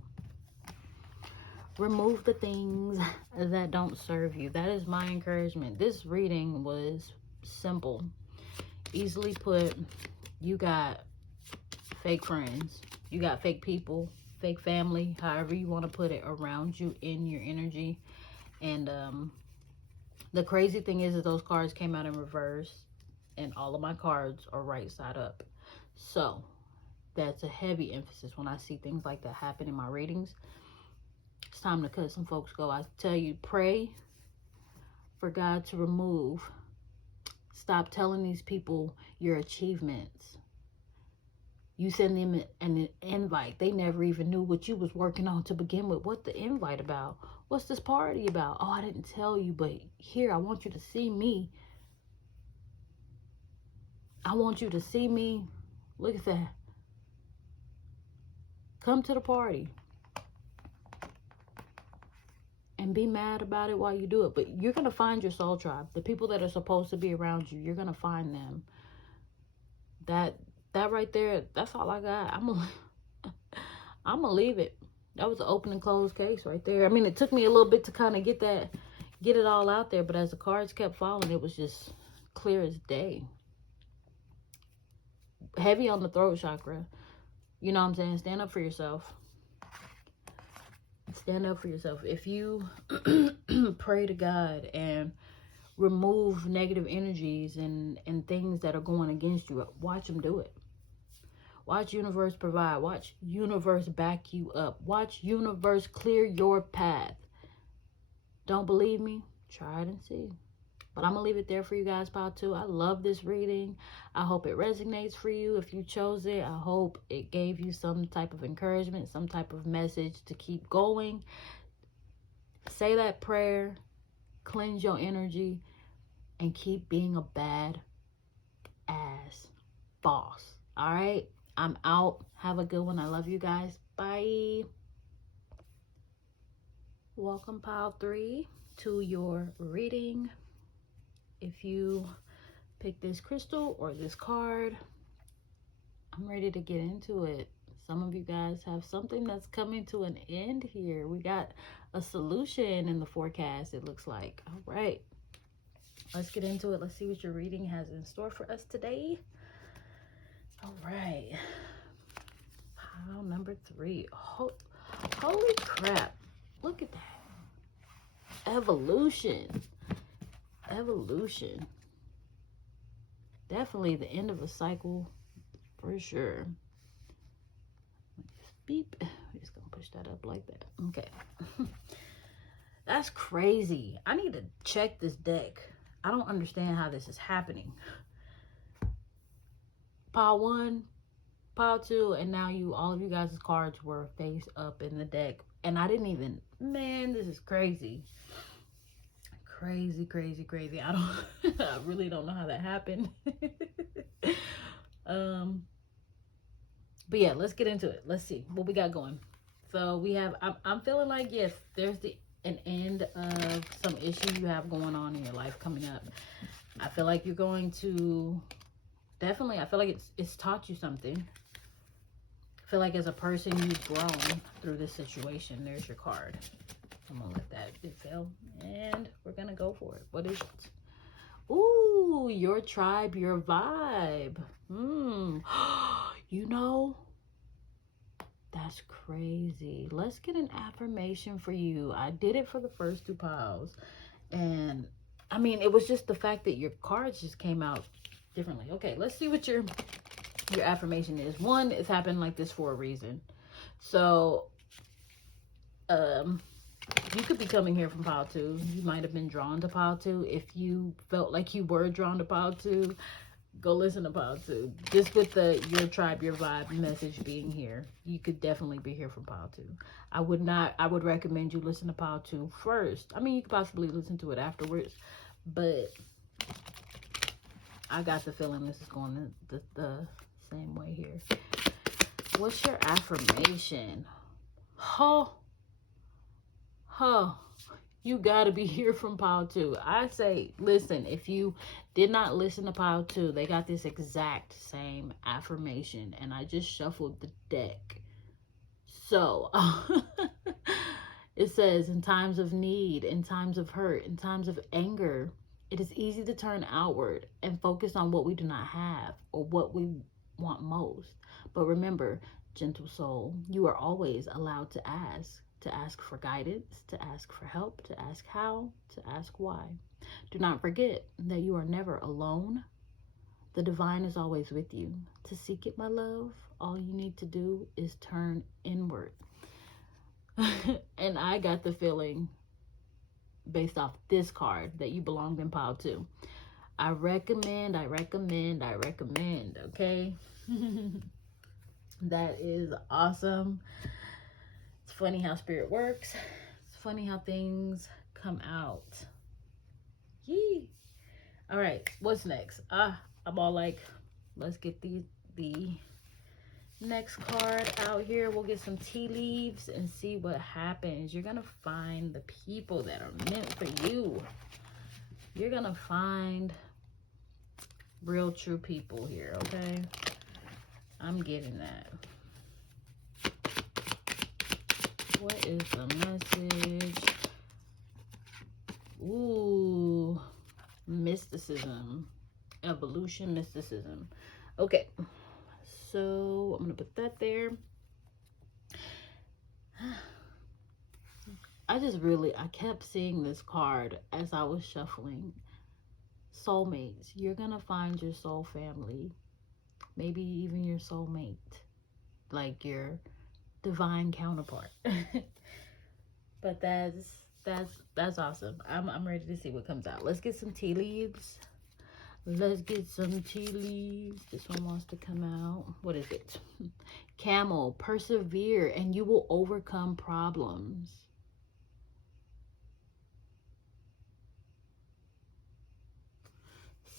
Remove the things that don't serve you. That is my encouragement. This reading was simple. Easily put. You got fake friends. You got fake people, fake family, however you want to put it, around you in your energy. And the crazy thing is that those cards came out in reverse. and all of my cards are right side up. So that's a heavy emphasis when I see things like that happen in my readings. It's time to cut some folks go. I tell you, pray for God to remove. Stop telling these people your achievements. You send them an invite. They never even knew what you was working on to begin with. What the invite about? What's this party about? Oh, I didn't tell you, but here, I want you to see me. I want you to see me. Look at that. Come to the party. And be mad about it while you do it. But you're going to find your soul tribe. The people that are supposed to be around you, you're going to find them. That right there, that's all I got. I'm gonna leave it. That was an open and closed case right there. I mean, it took me a little bit to kind of get it all out there, but as the cards kept falling, it was just clear as day. Heavy on the throat chakra. You know what I'm saying? Stand up for yourself. Stand up for yourself. If you pray to God and remove negative energies and things that are going against you, watch Him do it. Watch universe provide. Watch universe back you up. Watch universe clear your path. Don't believe me? Try it and see. But I'm going to leave it there for you guys, Pile 2. I love this reading. I hope it resonates for you. If you chose it, I hope it gave you some type of encouragement, some type of message to keep going. Say that prayer. Cleanse your energy. And keep being a bad ass boss. All right? I'm out. Have a good one. I love you guys. Bye. Welcome, Pile 3, to your reading. If you pick this crystal or this card, I'm ready to get into it. Some of you guys have something that's coming to an end here. We got a solution in the forecast, it looks like. All right. Let's get into it. Let's see what your reading has in store for us today. All right. Pile number 3. Holy crap. Look at that. Evolution. Evolution. Definitely the end of a cycle for sure. Beep. We're just going to push that up like that. Okay. That's crazy. I need to check this deck. I don't understand how this is happening. Pile 1, Pile 2, and now all of you guys' cards were face up in the deck. And I didn't even, man, this is crazy. Crazy. I really don't know how that happened. But yeah, let's get into it. Let's see what we got going. So we have, I'm feeling like, yes, there's an end of some issue you have going on in your life coming up. I feel like you're going to, definitely, I feel like it's taught you something. I feel like as a person, you've grown through this situation. There's your card. I'm gonna let that, it fell, and we're gonna go for it. What is it? Ooh, your tribe, your vibe. You know, that's crazy. Let's get an affirmation for you. I did it for the first 2 piles, and I mean, it was just the fact that your cards just came out differently. Okay, let's see what your affirmation is. One, it's happened like this for a reason. So, you could be coming here from Pile 2. You might have been drawn to Pile 2. If you felt like you were drawn to Pile 2, go listen to Pile 2. Just with your tribe, your vibe message being here, you could definitely be here from Pile 2. I would recommend you listen to Pile 2 first. I mean, you could possibly listen to it afterwards, but I got the feeling this is going the same way here. What's your affirmation? You gotta be here from Pile 2. I say, listen, if you did not listen to Pile 2, they got this exact same affirmation, and I just shuffled the deck. So, it says, in times of need, in times of hurt, in times of anger, it is easy to turn outward and focus on what we do not have or what we want most. But remember, gentle soul, you are always allowed to ask for guidance, to ask for help, to ask how, to ask why. Do not forget that you are never alone The divine is always with you. To seek it, my love, all you need to do is turn inward. And I got the feeling, based off this card, that you belonged in pile 2. I recommend, okay? That is awesome. It's funny how spirit works. It's funny how things come out. Yee. All right, what's next? I'm all like, let's get the next card out here. We'll get some tea leaves and see what happens. You're gonna find the people that are meant for you. You're gonna find real true people here, okay? I'm getting that. What is the message? Ooh, mysticism, evolution, mysticism. Okay, so I'm gonna put that there. I kept seeing this card as I was shuffling. Soulmates. You're gonna find your soul family, maybe even your soulmate, like your divine counterpart. But that's awesome. I'm ready to see what comes out. Let's get some tea leaves. Let's get some tea leaves. This one wants to come out. What is it? Camel. Persevere and you will overcome problems.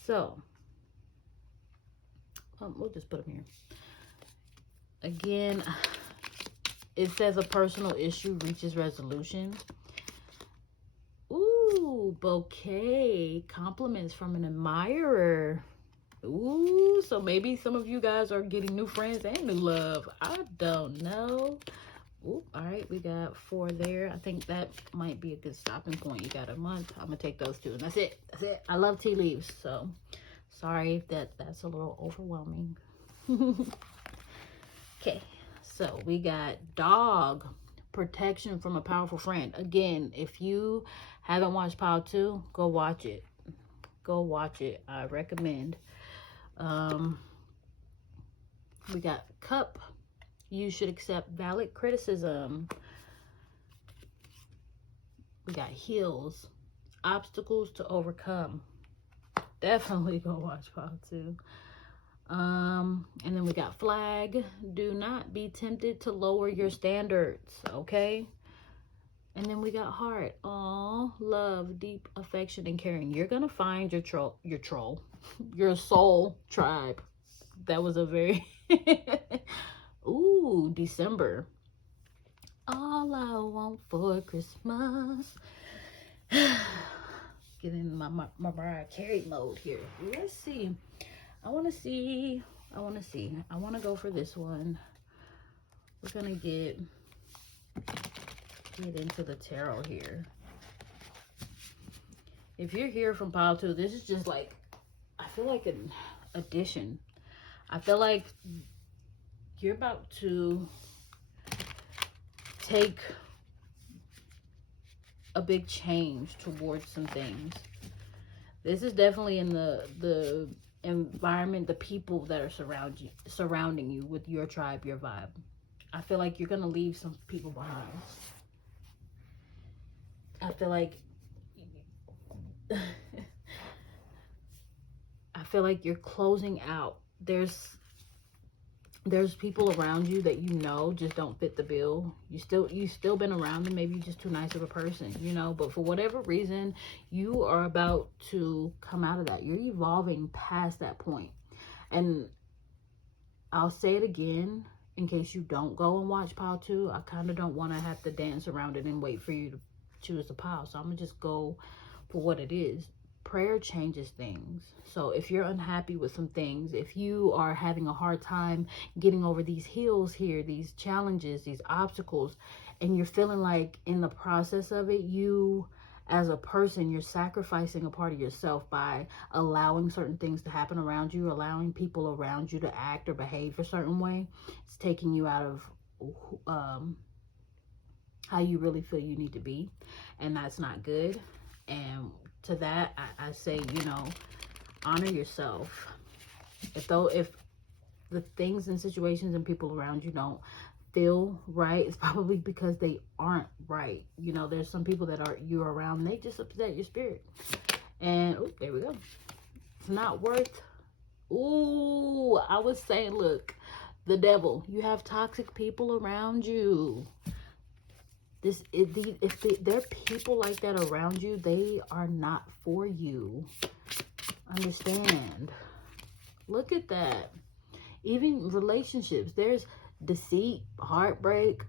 So, we'll just put them here. Again, it says a personal issue reaches resolution. Ooh, bouquet. Compliments from an admirer. Ooh, so maybe some of you guys are getting new friends and new love. I don't know. Ooh, all right, we got 4 there. I think that might be a good stopping point. You got a month. I'm gonna take those 2, and that's it. That's it. I love tea leaves, so sorry if that's a little overwhelming. Okay, so we got dog. Protection from a powerful friend. Again, if you haven't watched pile 2, go watch it. Go watch it. I recommend. We got cup. You should accept valid criticism. We got heels. Obstacles to overcome. Definitely go watch pile 2. And then we got flag. Do not be tempted to lower your standards, okay? And then we got heart. Aw, love, deep affection and caring. You're gonna find your soul tribe. That was a very ooh, December. All I want for Christmas. Get in my Mariah Carey mode here. Let's see. I want to go for this one. We're gonna get into the tarot here. If you're here from pile 2, this is just like, I feel like an addition. I feel like you're about to take a big change towards some things. This is definitely in the environment, the people that are surrounding you with your tribe, your vibe. I feel like you're gonna leave some people behind. I feel like you're closing out. There's people around you that you know just don't fit the bill. You still been around them. Maybe you're just too nice of a person, you know, but for whatever reason, you are about to come out of that. You're evolving past that point. And I'll say it again, in case you don't go and watch pile 2, I kind of don't want to have to dance around it and wait for you to choose the pile. So I'm gonna just go for what it is. Prayer changes things. So if you're unhappy with some things, if you are having a hard time getting over these hills here, these challenges, these obstacles, and you're feeling like in the process of it, you as a person, you're sacrificing a part of yourself by allowing certain things to happen around you, allowing people around you to act or behave a certain way. It's taking you out of how you really feel you need to be, and that's not good. And to that, I say, you know, honor yourself. If the things and situations and people around you don't feel right, it's probably because they aren't right. You know, there's some people that are you're around, they just upset your spirit. And oh, there we go. It's not worth. Ooh, I was saying, look, the devil. You have toxic people around you. If there are people like that around you, they are not for you. Understand? Look at that. Even relationships, there's deceit, heartbreak.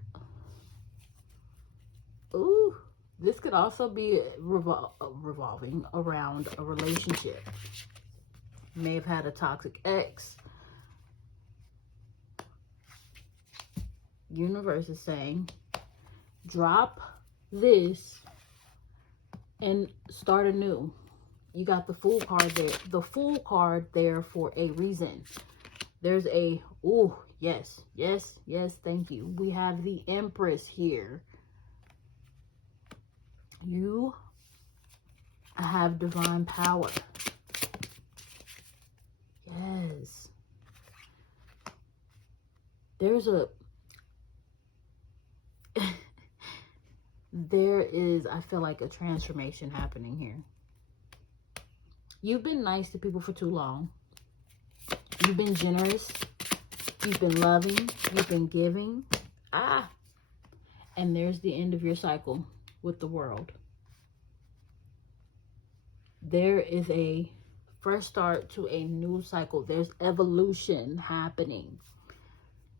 Ooh, this could also be revolving around a relationship. You may have had a toxic ex. Universe is saying, drop this and start anew. You got the Fool card there. The Fool card there for a reason. There's a, ooh, yes, yes, yes, thank you. We have the Empress here. You have divine power. Yes. There's a, there is, I feel like, a transformation happening here. You've been nice to people for too long. You've been generous. You've been loving. You've been giving. And there's the end of your cycle with the world. There is a fresh start to a new cycle. There's evolution happening.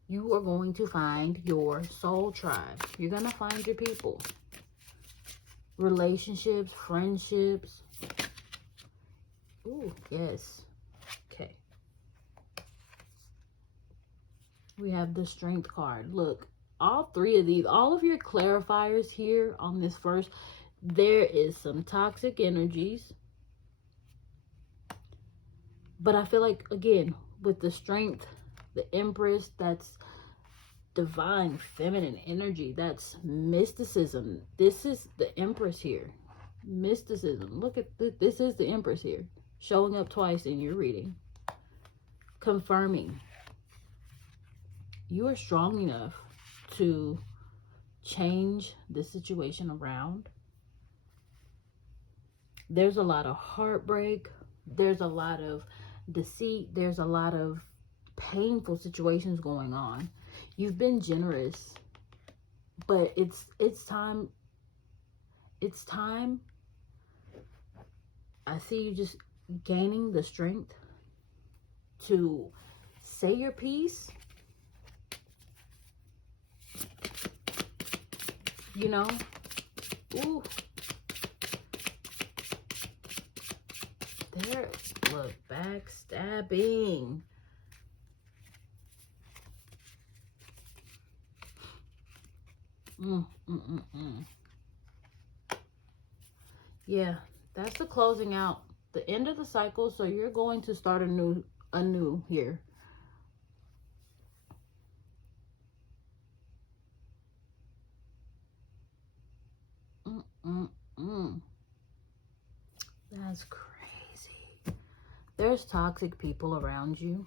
You are going to find your soul tribe. You're going to find your people. Relationships, friendships. Ooh, yes. Okay. We have the Strength card. Look, all three of these, all of your clarifiers here on this first, there is some toxic energies. But I feel like, again, with the Strength, the Empress, that's divine feminine energy. That's mysticism. This is the Empress here. Mysticism. Look at this is the Empress here. Showing up twice in your reading. Confirming. You are strong enough to change the situation around. There's a lot of heartbreak. There's a lot of deceit. There's a lot of painful situations going on. You've been generous, but it's time. It's time. I see you just gaining the strength to say your piece. You know? Ooh. There, look, backstabbing. Yeah, that's the closing out, the end of the cycle. So you're going to start anew here. That's crazy. There's toxic people around you.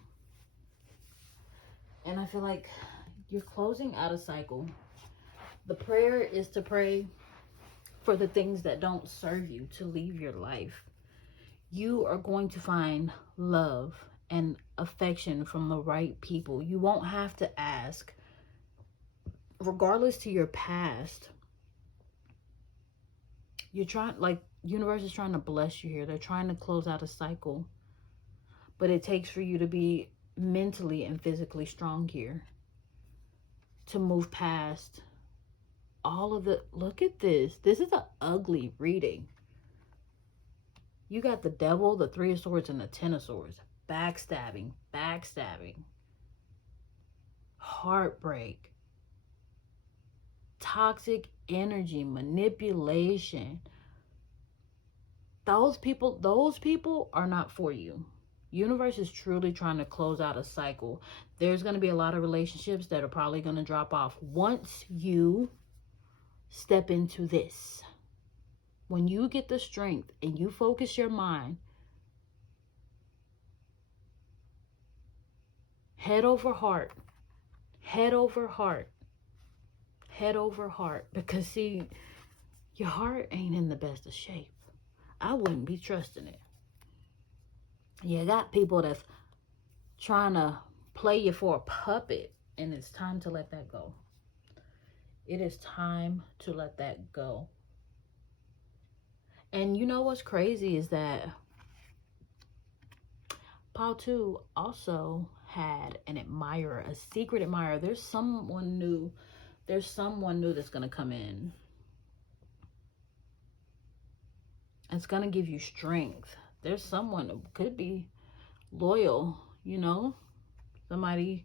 And I feel like you're closing out a cycle. The prayer is to pray for the things that don't serve you to leave your life. You are going to find love and affection from the right people. You won't have to ask. Regardless to your past, you're trying, like, universe is trying to bless you here. They're trying to close out a cycle. But it takes for you to be mentally and physically strong here to move past all of the, look at this. This is an ugly reading. You got the Devil, the Three of Swords, and the Ten of Swords. Backstabbing, heartbreak, toxic energy, manipulation. Those people are not for you. Universe is truly trying to close out a cycle. There's going to be a lot of relationships that are probably going to drop off once you step into this. When you get the strength and you focus your mind, Head over heart. Head over heart. Head over heart. Because see, your heart ain't in the best of shape. I wouldn't be trusting it. You got people that's trying to play you for a puppet, and it's time to let that go. It is time to let that go. And you know what's crazy is that Paul 2 also had an admirer, a secret admirer. There's someone new that's going to come in. It's going to give you strength. There's someone who could be loyal, you know, somebody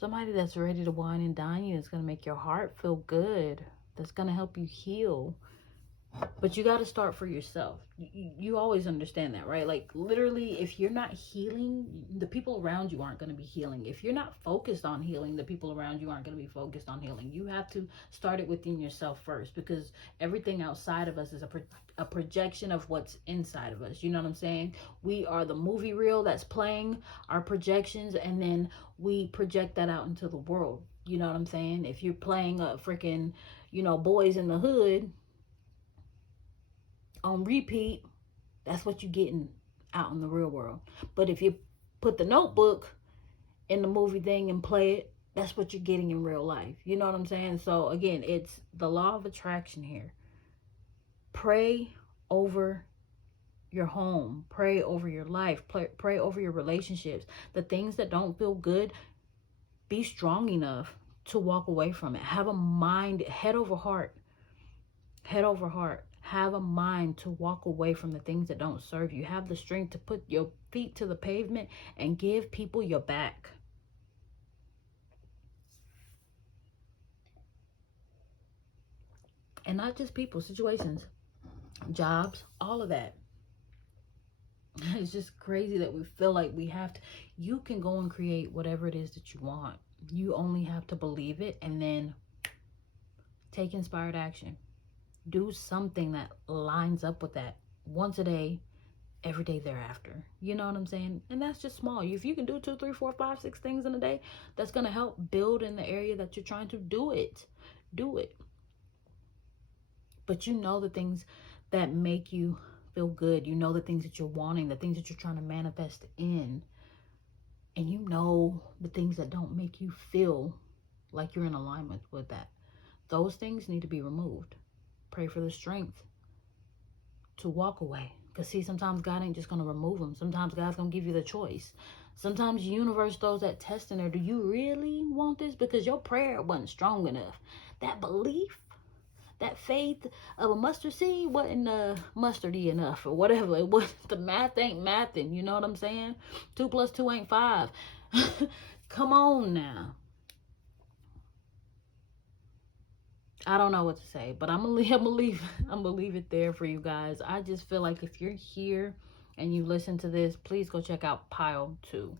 that's ready to wine and dine you. It's going to make your heart feel good. That's going to help you heal. But you got to start for yourself. You always understand that, right? Like, literally, if you're not healing, the people around you aren't going to be healing. If you're not focused on healing, the people around you aren't going to be focused on healing. You have to start it within yourself first, because everything outside of us is a projection of what's inside of us. You know what I'm saying? We are the movie reel that's playing our projections, and then we project that out into the world. You know what I'm saying? If you're playing a freaking, Boys in the Hood on repeat, that's what you're getting out in the real world. But if you put the Notebook in the movie thing and play it, that's what you're getting in real life. You know what I'm saying? So again, it's the law of attraction here. Pray over your home. Pray over your life. Pray over your relationships. The things that don't feel good, be strong enough to walk away from it. Have a mind, head over heart. Head over heart. Have a mind to walk away from the things that don't serve you. Have the strength to put your feet to the pavement and give people your back. And not just people, situations, jobs, all of that. It's just crazy that we feel like we have to. You can go and create whatever it is that you want. You only have to believe it and then take inspired action. Do something that lines up with that once a day, every day thereafter. You know what I'm saying? And that's just small. If you can do 2, 3, 4, 5, 6 things in a day, that's going to help build in the area that you're trying to do it. Do it. But you know the things that make you feel good. You know the things that you're wanting, the things that you're trying to manifest in. And you know the things that don't make you feel like you're in alignment with that. Those things need to be removed. Pray for the strength to walk away. Because see, sometimes God ain't just going to remove them. Sometimes God's going to give you the choice. Sometimes the universe throws that test in there. Do you really want this? Because your prayer wasn't strong enough. That belief, that faith of a mustard seed wasn't mustardy enough or whatever. It was, the math ain't mathing. You know what I'm saying? 2 + 2 ain't 5. Come on now. I don't know what to say, but I'm gonna leave it there for you guys. I just feel like if you're here and you listen to this, please go check out Pile 2.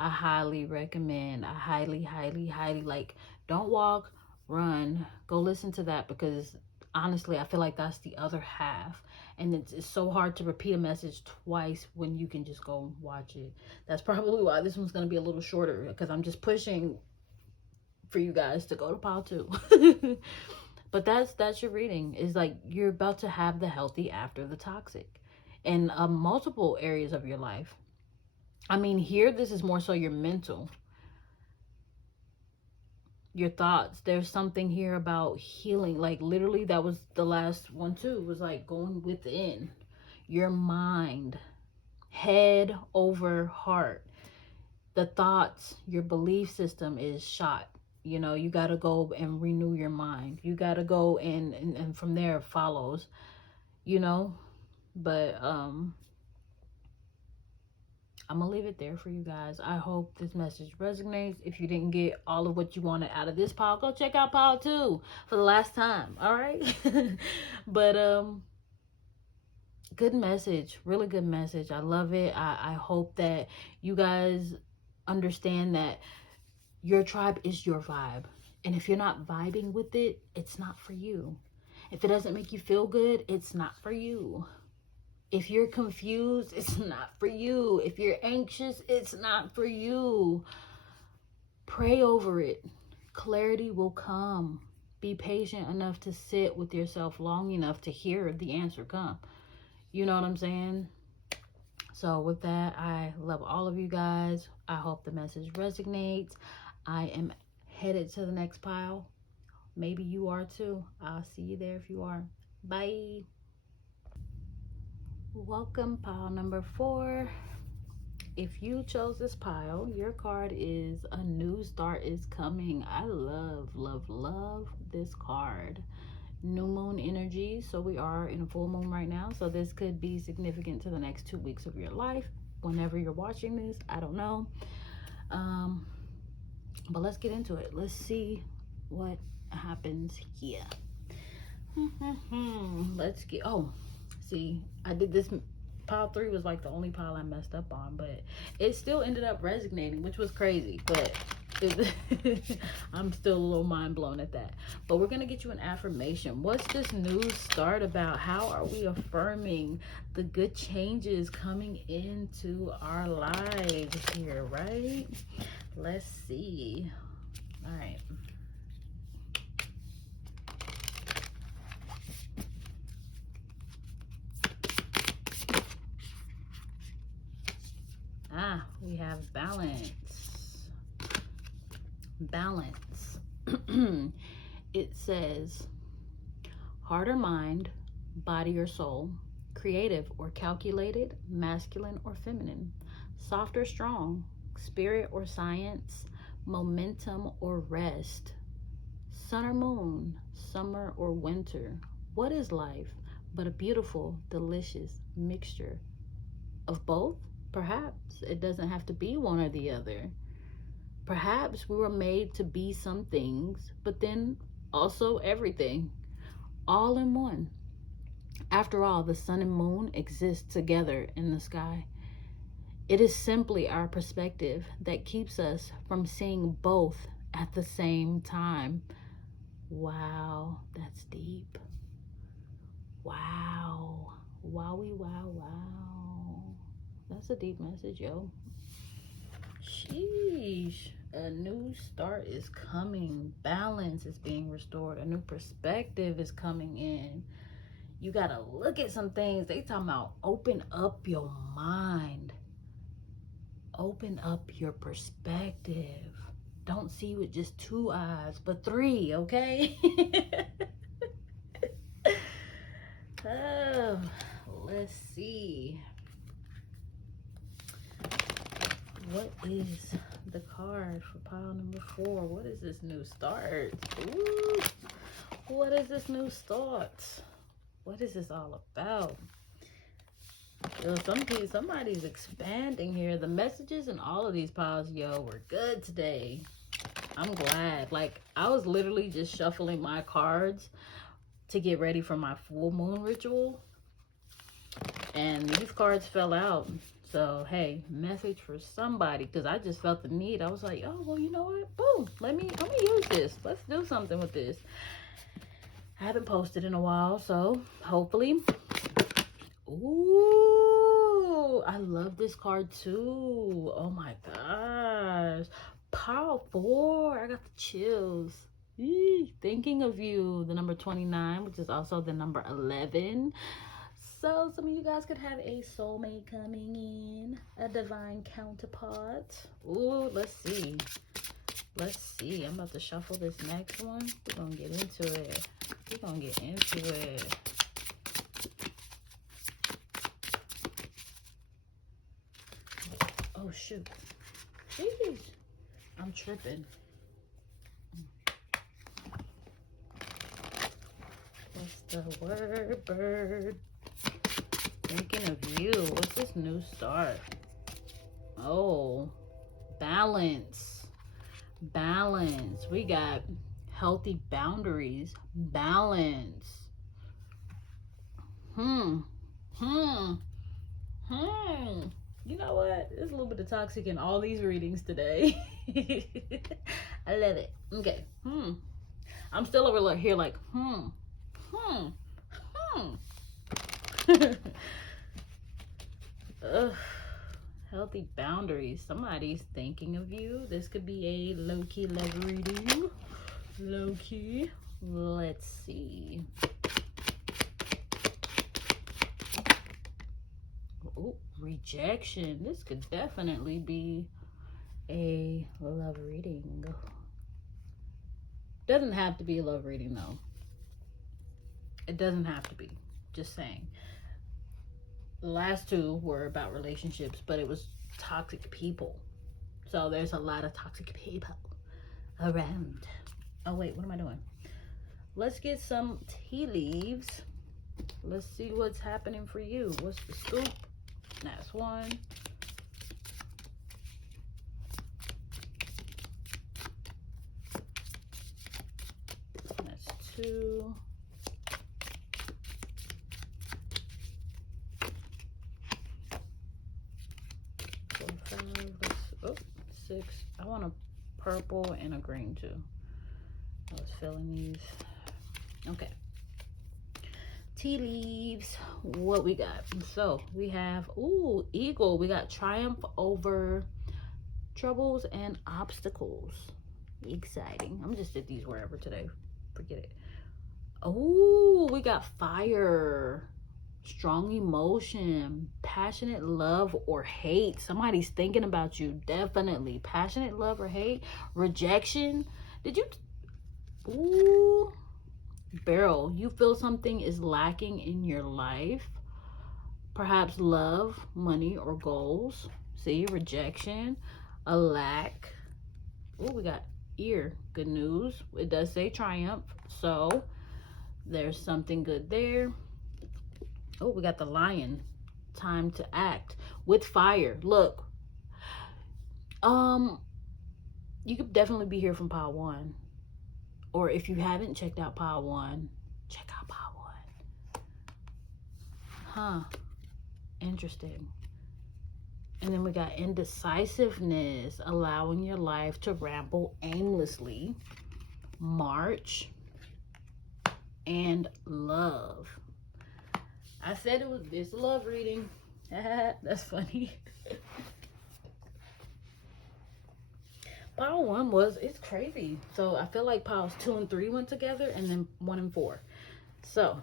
I highly recommend. I highly, like, don't walk, run. Go listen to that, because honestly, I feel like that's the other half. And it's so hard to repeat a message twice when you can just go watch it. That's probably why this one's gonna be a little shorter, because I'm just pushing for you guys to go to Pile 2. But that's your reading. Is like, you're about to have the healthy after the toxic in multiple areas of your life. I mean, here, this is more so your mental, your thoughts. There's something here about healing. Like, literally, that was the last one too, was like going within your mind, head over heart. The thoughts, your belief system is shot. You know, you got to go and renew your mind. You got to go and from there follows, you know. But I'm going to leave it there for you guys. I hope this message resonates. If you didn't get all of what you wanted out of this pile, go check out Pile 2 for the last time. All right. But good message. Really good message. I love it. I hope that you guys understand that your tribe is your vibe. And if you're not vibing with it, it's not for you. If it doesn't make you feel good, it's not for you. If you're confused, it's not for you. If you're anxious, it's not for you. Pray over it. Clarity will come. Be patient enough to sit with yourself long enough to hear the answer come. You know what I'm saying? So with that, I love all of you guys. I hope the message resonates. I am headed to the next pile. Maybe you are too. I'll see you there if you are. Bye. Welcome, pile number 4. If you chose this pile, your card is A New Start is Coming. I love, love, love this card. New moon energy. So we are in a full moon right now. So this could be significant to the next 2 weeks of your life. Whenever you're watching this, I don't know. But let's get into it. Let's see what happens here. Let's get, oh, see, I did this. Pile 3 was like the only pile I messed up on, but it still ended up resonating, which was crazy, but I'm still a little mind blown at that. But we're gonna get you an affirmation. What's this new start about? How are we affirming the good changes coming into our lives here, right? Let's see. All right. We have balance. Balance. It says heart or mind, body or soul, creative or calculated, masculine or feminine, soft or strong, spirit or science, momentum or rest, sun or moon, summer or winter. What is life but a beautiful, delicious mixture of both? Perhaps it doesn't have to be one or the other. Perhaps we were made to be some things, but then also everything, all in one. After all, the sun and moon exist together in the sky. It is simply our perspective that keeps us from seeing both at the same time. Wow, that's deep. Wow. Wowie, wow, wow. That's a deep message, yo. Sheesh. A new start is coming. Balance is being restored. A new perspective is coming in. You gotta look at some things. They talking about open up your mind. Open up your perspective. Don't see with just 2 eyes, but 3, okay? Oh, let's see. What is the card for pile number 4? What is this new start? Ooh, what is this new start? What is this all about? Yo, somebody's expanding here. The messages in all of these piles, yo, were good today. I'm glad. Like, I was literally just shuffling my cards to get ready for my full moon ritual, and these cards fell out. So hey, message for somebody, because I just felt the need. I was like, oh, well, you know what, boom, I'm gonna use this. Let's do something with this. I haven't posted in a while, so hopefully. Ooh, I love this card too. Oh my gosh, pile 4. I got the chills. Thinking of you, the number 29, which is also the number 11. So some of you guys could have a soulmate coming in, a divine counterpart. Ooh, let's see. Let's see. I'm about to shuffle this next one. We're gonna get into it. We're gonna get into it. Oh shoot. Jeez. I'm tripping. What's the word, bird? Thinking of you. What's this new start? Oh, balance. Balance. We got healthy boundaries. Balance. You know what? There's a little bit of toxic in all these readings today. I love it. Okay. I'm still over here like, Ugh. Healthy boundaries. Somebody's thinking of you. This could be a low-key love reading. Low-key. Let's see. Oh, rejection. This could definitely be a love reading. Doesn't have to be a love reading though. It doesn't have to be. Just saying. The last two were about relationships, but it was toxic people. So there's a lot of toxic people around. Oh wait, what am I doing? Let's get some tea leaves. Let's see what's happening for you. What's the scoop? That's one. That's two. Four, five, oh, six. I want a purple and a green too. I was filling these. Okay. Tea leaves. What we got? So we have, ooh, eagle. We got triumph over troubles and obstacles. Exciting. I'm just did these wherever today. Forget it. Oh, we got fire, strong emotion, passionate love or hate. Somebody's thinking about you. Definitely passionate love or hate. Rejection. Did you? Ooh, barrel. You feel something is lacking in your life. Perhaps love, money, or goals. See, rejection, a lack. Oh, we got ear. Good news. It does say triumph, so there's something good there. Oh, we got the lion. Time to act with fire. Look, you could definitely be here from pile one, or if you haven't checked out pile one, check out pile one. Huh? Interesting. And then we got indecisiveness, allowing your life to ramble aimlessly. March. And love. I said it's a love reading. That's funny. Pile one it's crazy. So I feel like piles 2 and 3 went together, and then 1 and 4. So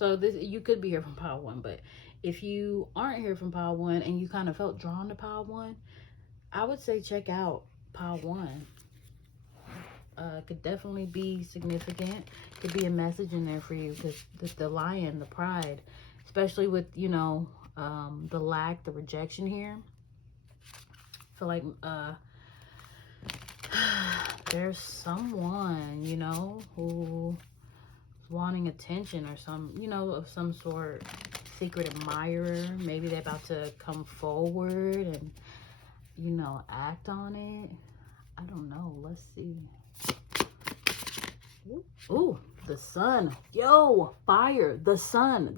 this, you could be here from pile 1, but if you aren't here from pile 1 and you kind of felt drawn to pile 1, I would say check out pile 1. Could definitely be significant. Could be a message in there for you, because the lion, the pride, especially with, you know, the lack, the rejection here. I feel like there's someone, you know, who's wanting attention or some, you know, of some sort. Secret admirer. Maybe they're about to come forward and, you know, act on it. I don't know. Let's see. Ooh, the sun. Yo, fire. The sun.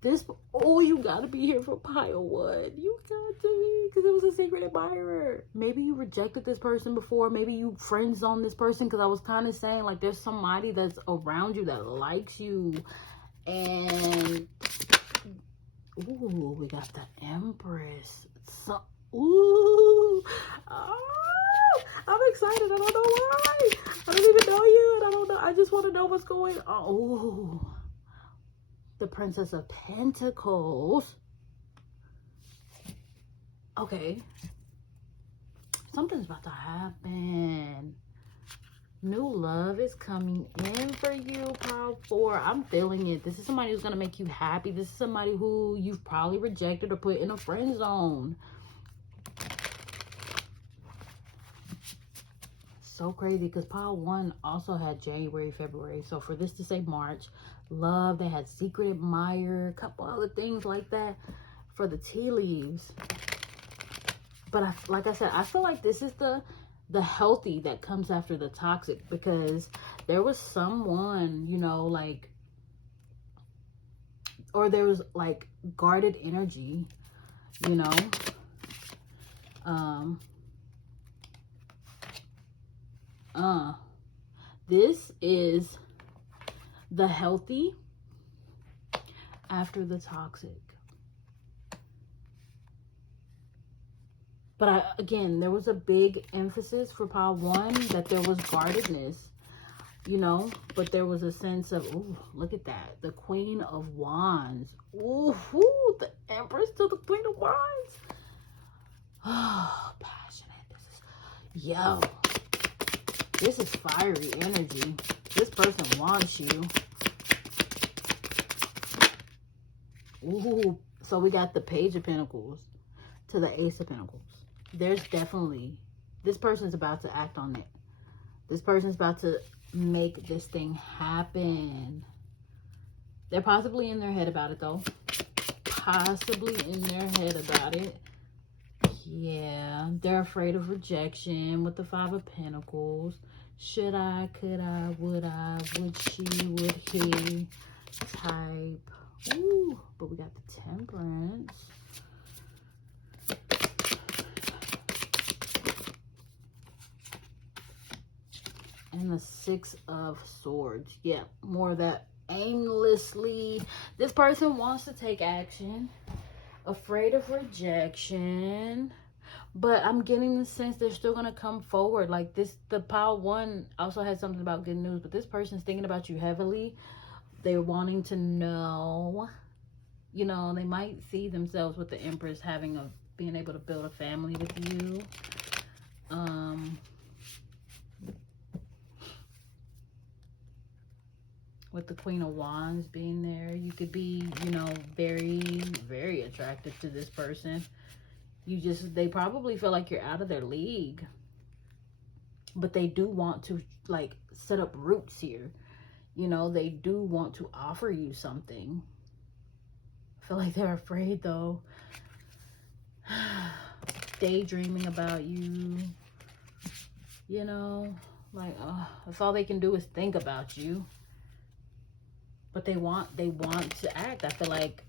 This, oh, you gotta be here for pile 1. You got to be, because it was a secret admirer. Maybe you rejected this person before. Maybe you friends on this person, because I was kind of saying, like, there's somebody that's around you that likes you. And, ooh, we got the Empress. So, ooh. I'm excited. I don't know why. I don't even know you, and I don't know. I just want to know what's going on. Oh, the Princess of Pentacles. Okay. Something's about to happen. New love is coming in for you, pile 4. I'm feeling it. This is somebody who's going to make you happy. This is somebody who you've probably rejected or put in a friend zone. So crazy, because pile 1 also had January, February. So for this to say March, love, they had secret admirer, a couple other things like that for the tea leaves. But like I said, I feel like this is the healthy that comes after the toxic, because there was someone, you know, like, or there was like guarded energy, you know. This is the healthy after the toxic. But again, there was a big emphasis for pile one that there was guardedness, you know, but there was a sense of, ooh, look at that. The Queen of Wands. Ooh, the Empress to the Queen of Wands. Oh, passionate. Yo, this is fiery energy. This person wants you. Ooh, so we got the Page of Pentacles to the Ace of Pentacles. There's definitely, this person's about to act on it. This person's about to make this thing happen. They're possibly in their head about it, though. Possibly in their head about it. Yeah, they're afraid of rejection with the Five of Pentacles. Should I, could I, would she, would he type. Ooh, but we got the Temperance. And the Six of Swords. Yeah, more of that aimlessly. This person wants to take action. Afraid of rejection. But I'm getting the sense they're still going to come forward. Like this, the pile one also had something about good news. But this person's thinking about you heavily. They're wanting to know. You know, they might see themselves with the Empress being able to build a family with you. With the Queen of Wands being there, you could be, you know, very, very attracted to this person. They probably feel like you're out of their league. But they do want to, like, set up roots here. You know, they do want to offer you something. I feel like they're afraid, though. Daydreaming about you. You know, like, that's all they can do is think about you. But they want to act. I feel like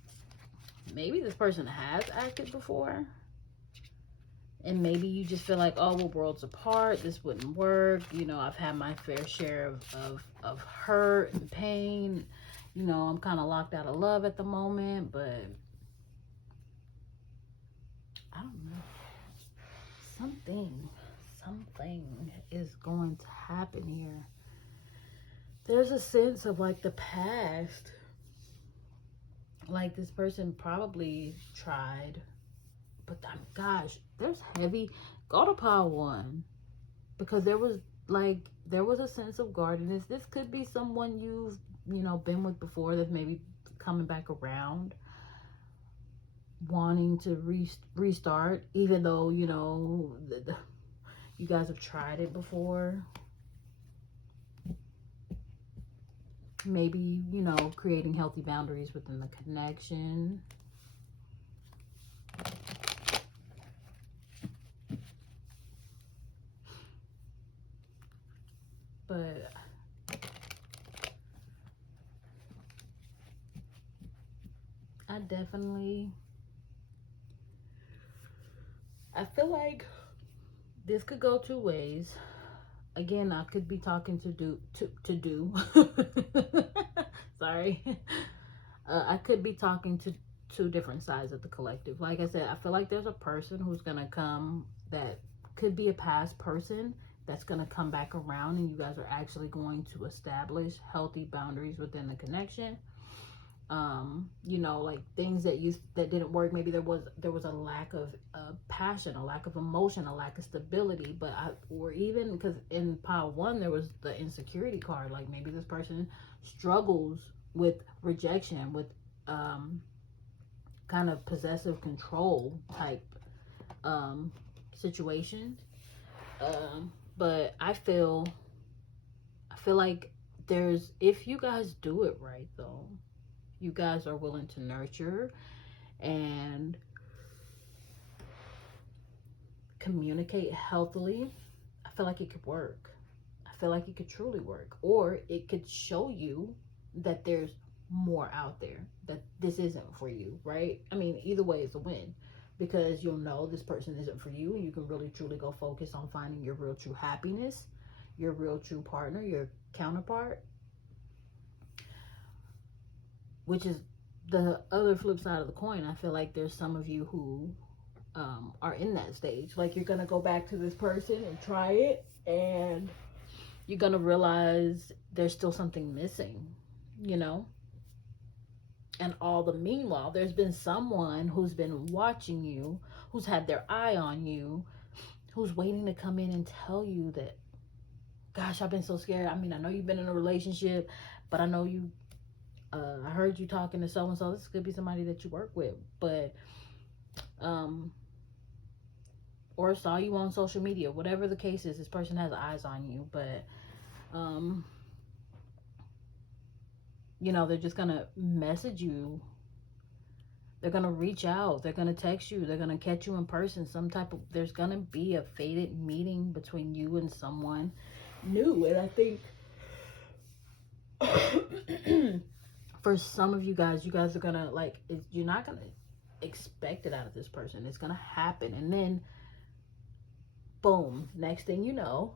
maybe this person has acted before. And maybe you just feel like, oh, we're worlds apart. This wouldn't work. You know, I've had my fair share of hurt and pain. You know, I'm kind of locked out of love at the moment. But I don't know. Something is going to happen here. There's a sense of like the past. Like this person probably tried. But gosh, there's heavy. Go to pile one. Because there was a sense of guardedness. This could be someone you've, you know, been with before that's maybe coming back around. Wanting to restart. Even though, you know, you guys have tried it before. Maybe, you know, creating healthy boundaries within the connection. But I feel like this could go two ways. Again, I could be talking to do. Sorry. I could be talking to two different sides of the collective. Like I said, I feel like there's a person who's going to come that could be a past person that's going to come back around, and you guys are actually going to establish healthy boundaries within the connection. You know, like things that didn't work. Maybe there was a lack of passion, a lack of emotion, a lack of stability. But or even because in pile one there was the insecurity card. Like maybe this person struggles with rejection, with kind of possessive control type situations. But I feel like if you guys do it right, though, you guys are willing to nurture and communicate healthily, I feel like it could work. I feel like it could truly work. Or it could show you that there's more out there, that this isn't for you, right? I mean, either way is a win, because you'll know this person isn't for you, and you can really truly go focus on finding your real true happiness, your real true partner, your counterpart. Which is the other flip side of the coin. I feel like there's some of you who are in that stage. Like, you're gonna go back to this person and try it, and you're gonna realize there's still something missing, you know. And all the meanwhile, there's been someone who's been watching you, who's had their eye on you, who's waiting to come in and tell you that, gosh, I've been so scared. I mean, I know you've been in a relationship, but I know you, I heard you talking to so and so. This could be somebody that you work with, but or saw you on social media. Whatever the case is, this person has eyes on you, but you know, they're just gonna message you. They're gonna reach out. They're gonna text you. They're gonna catch you in person. Some type of, there's gonna be a fated meeting between you and someone new. And I think for some of you guys are gonna, like, you're not gonna expect it out of this person. It's gonna happen, and then boom, next thing you know,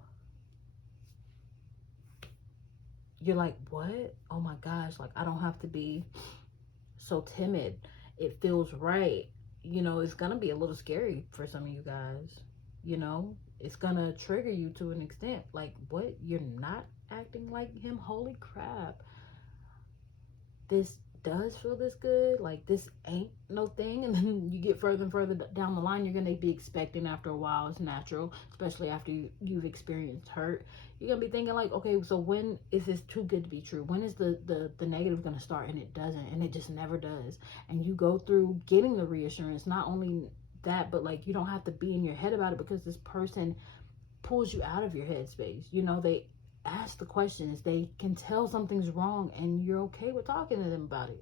you're like, what? Oh my gosh, like, I don't have to be so timid. It feels right. You know, it's gonna be a little scary for some of you guys. You know, it's gonna trigger you to an extent. Like, what? You're not acting like him? Holy crap. This does feel this good. Like, this ain't no thing. And then you get further and further down the line, you're gonna be expecting after a while. It's natural, especially after you've experienced hurt. You're gonna be thinking like, okay, so when is this too good to be true? When is the negative gonna start? And it doesn't, and it just never does. And you go through getting the reassurance. Not only that, but like, you don't have to be in your head about it, because this person pulls you out of your headspace. You know, they ask the questions, they can tell something's wrong, and you're okay with talking to them about it.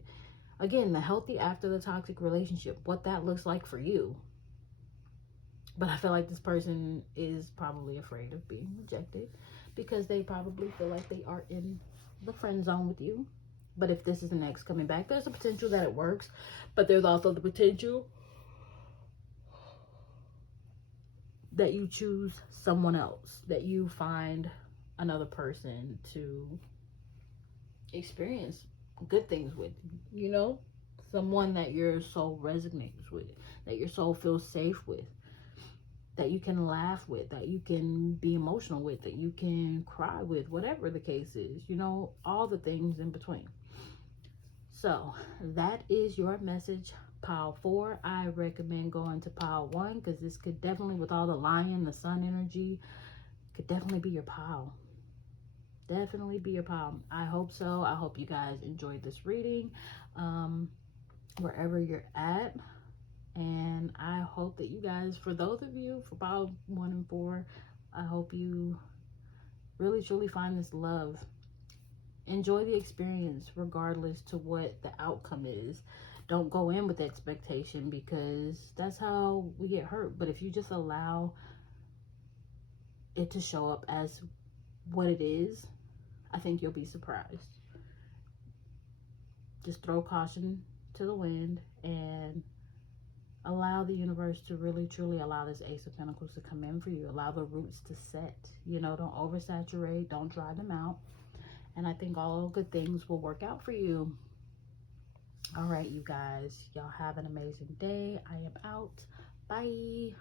Again, the healthy after the toxic relationship, what that looks like for you. But I feel like this person is probably afraid of being rejected, because they probably feel like they are in the friend zone with you. But if this is an ex coming back, there's a potential that it works, but there's also the potential that you choose someone else, that you find another person to experience good things with, you know, someone that your soul resonates with, that your soul feels safe with, that you can laugh with, that you can be emotional with, that you can cry with, whatever the case is, you know, all the things in between. So that is your message, pile 4. I recommend going to pile 1, because this could definitely, with all the lion, the sun energy, could definitely be your pile. Definitely be your pile. I hope so. I hope you guys enjoyed this reading, wherever you're at. And I hope that you guys, for those of you, for pile 1 and 4, I hope you really truly find this love. Enjoy the experience regardless to what the outcome is. Don't go in with expectation, because that's how we get hurt. But if you just allow it to show up as what it is, I think you'll be surprised. Just throw caution to the wind and allow the universe to really truly allow this Ace of Pentacles to come in for you. Allow the roots to set. You know, don't oversaturate, don't dry them out. And I think all good things will work out for you. All right, you guys. Y'all have an amazing day. I am out. Bye.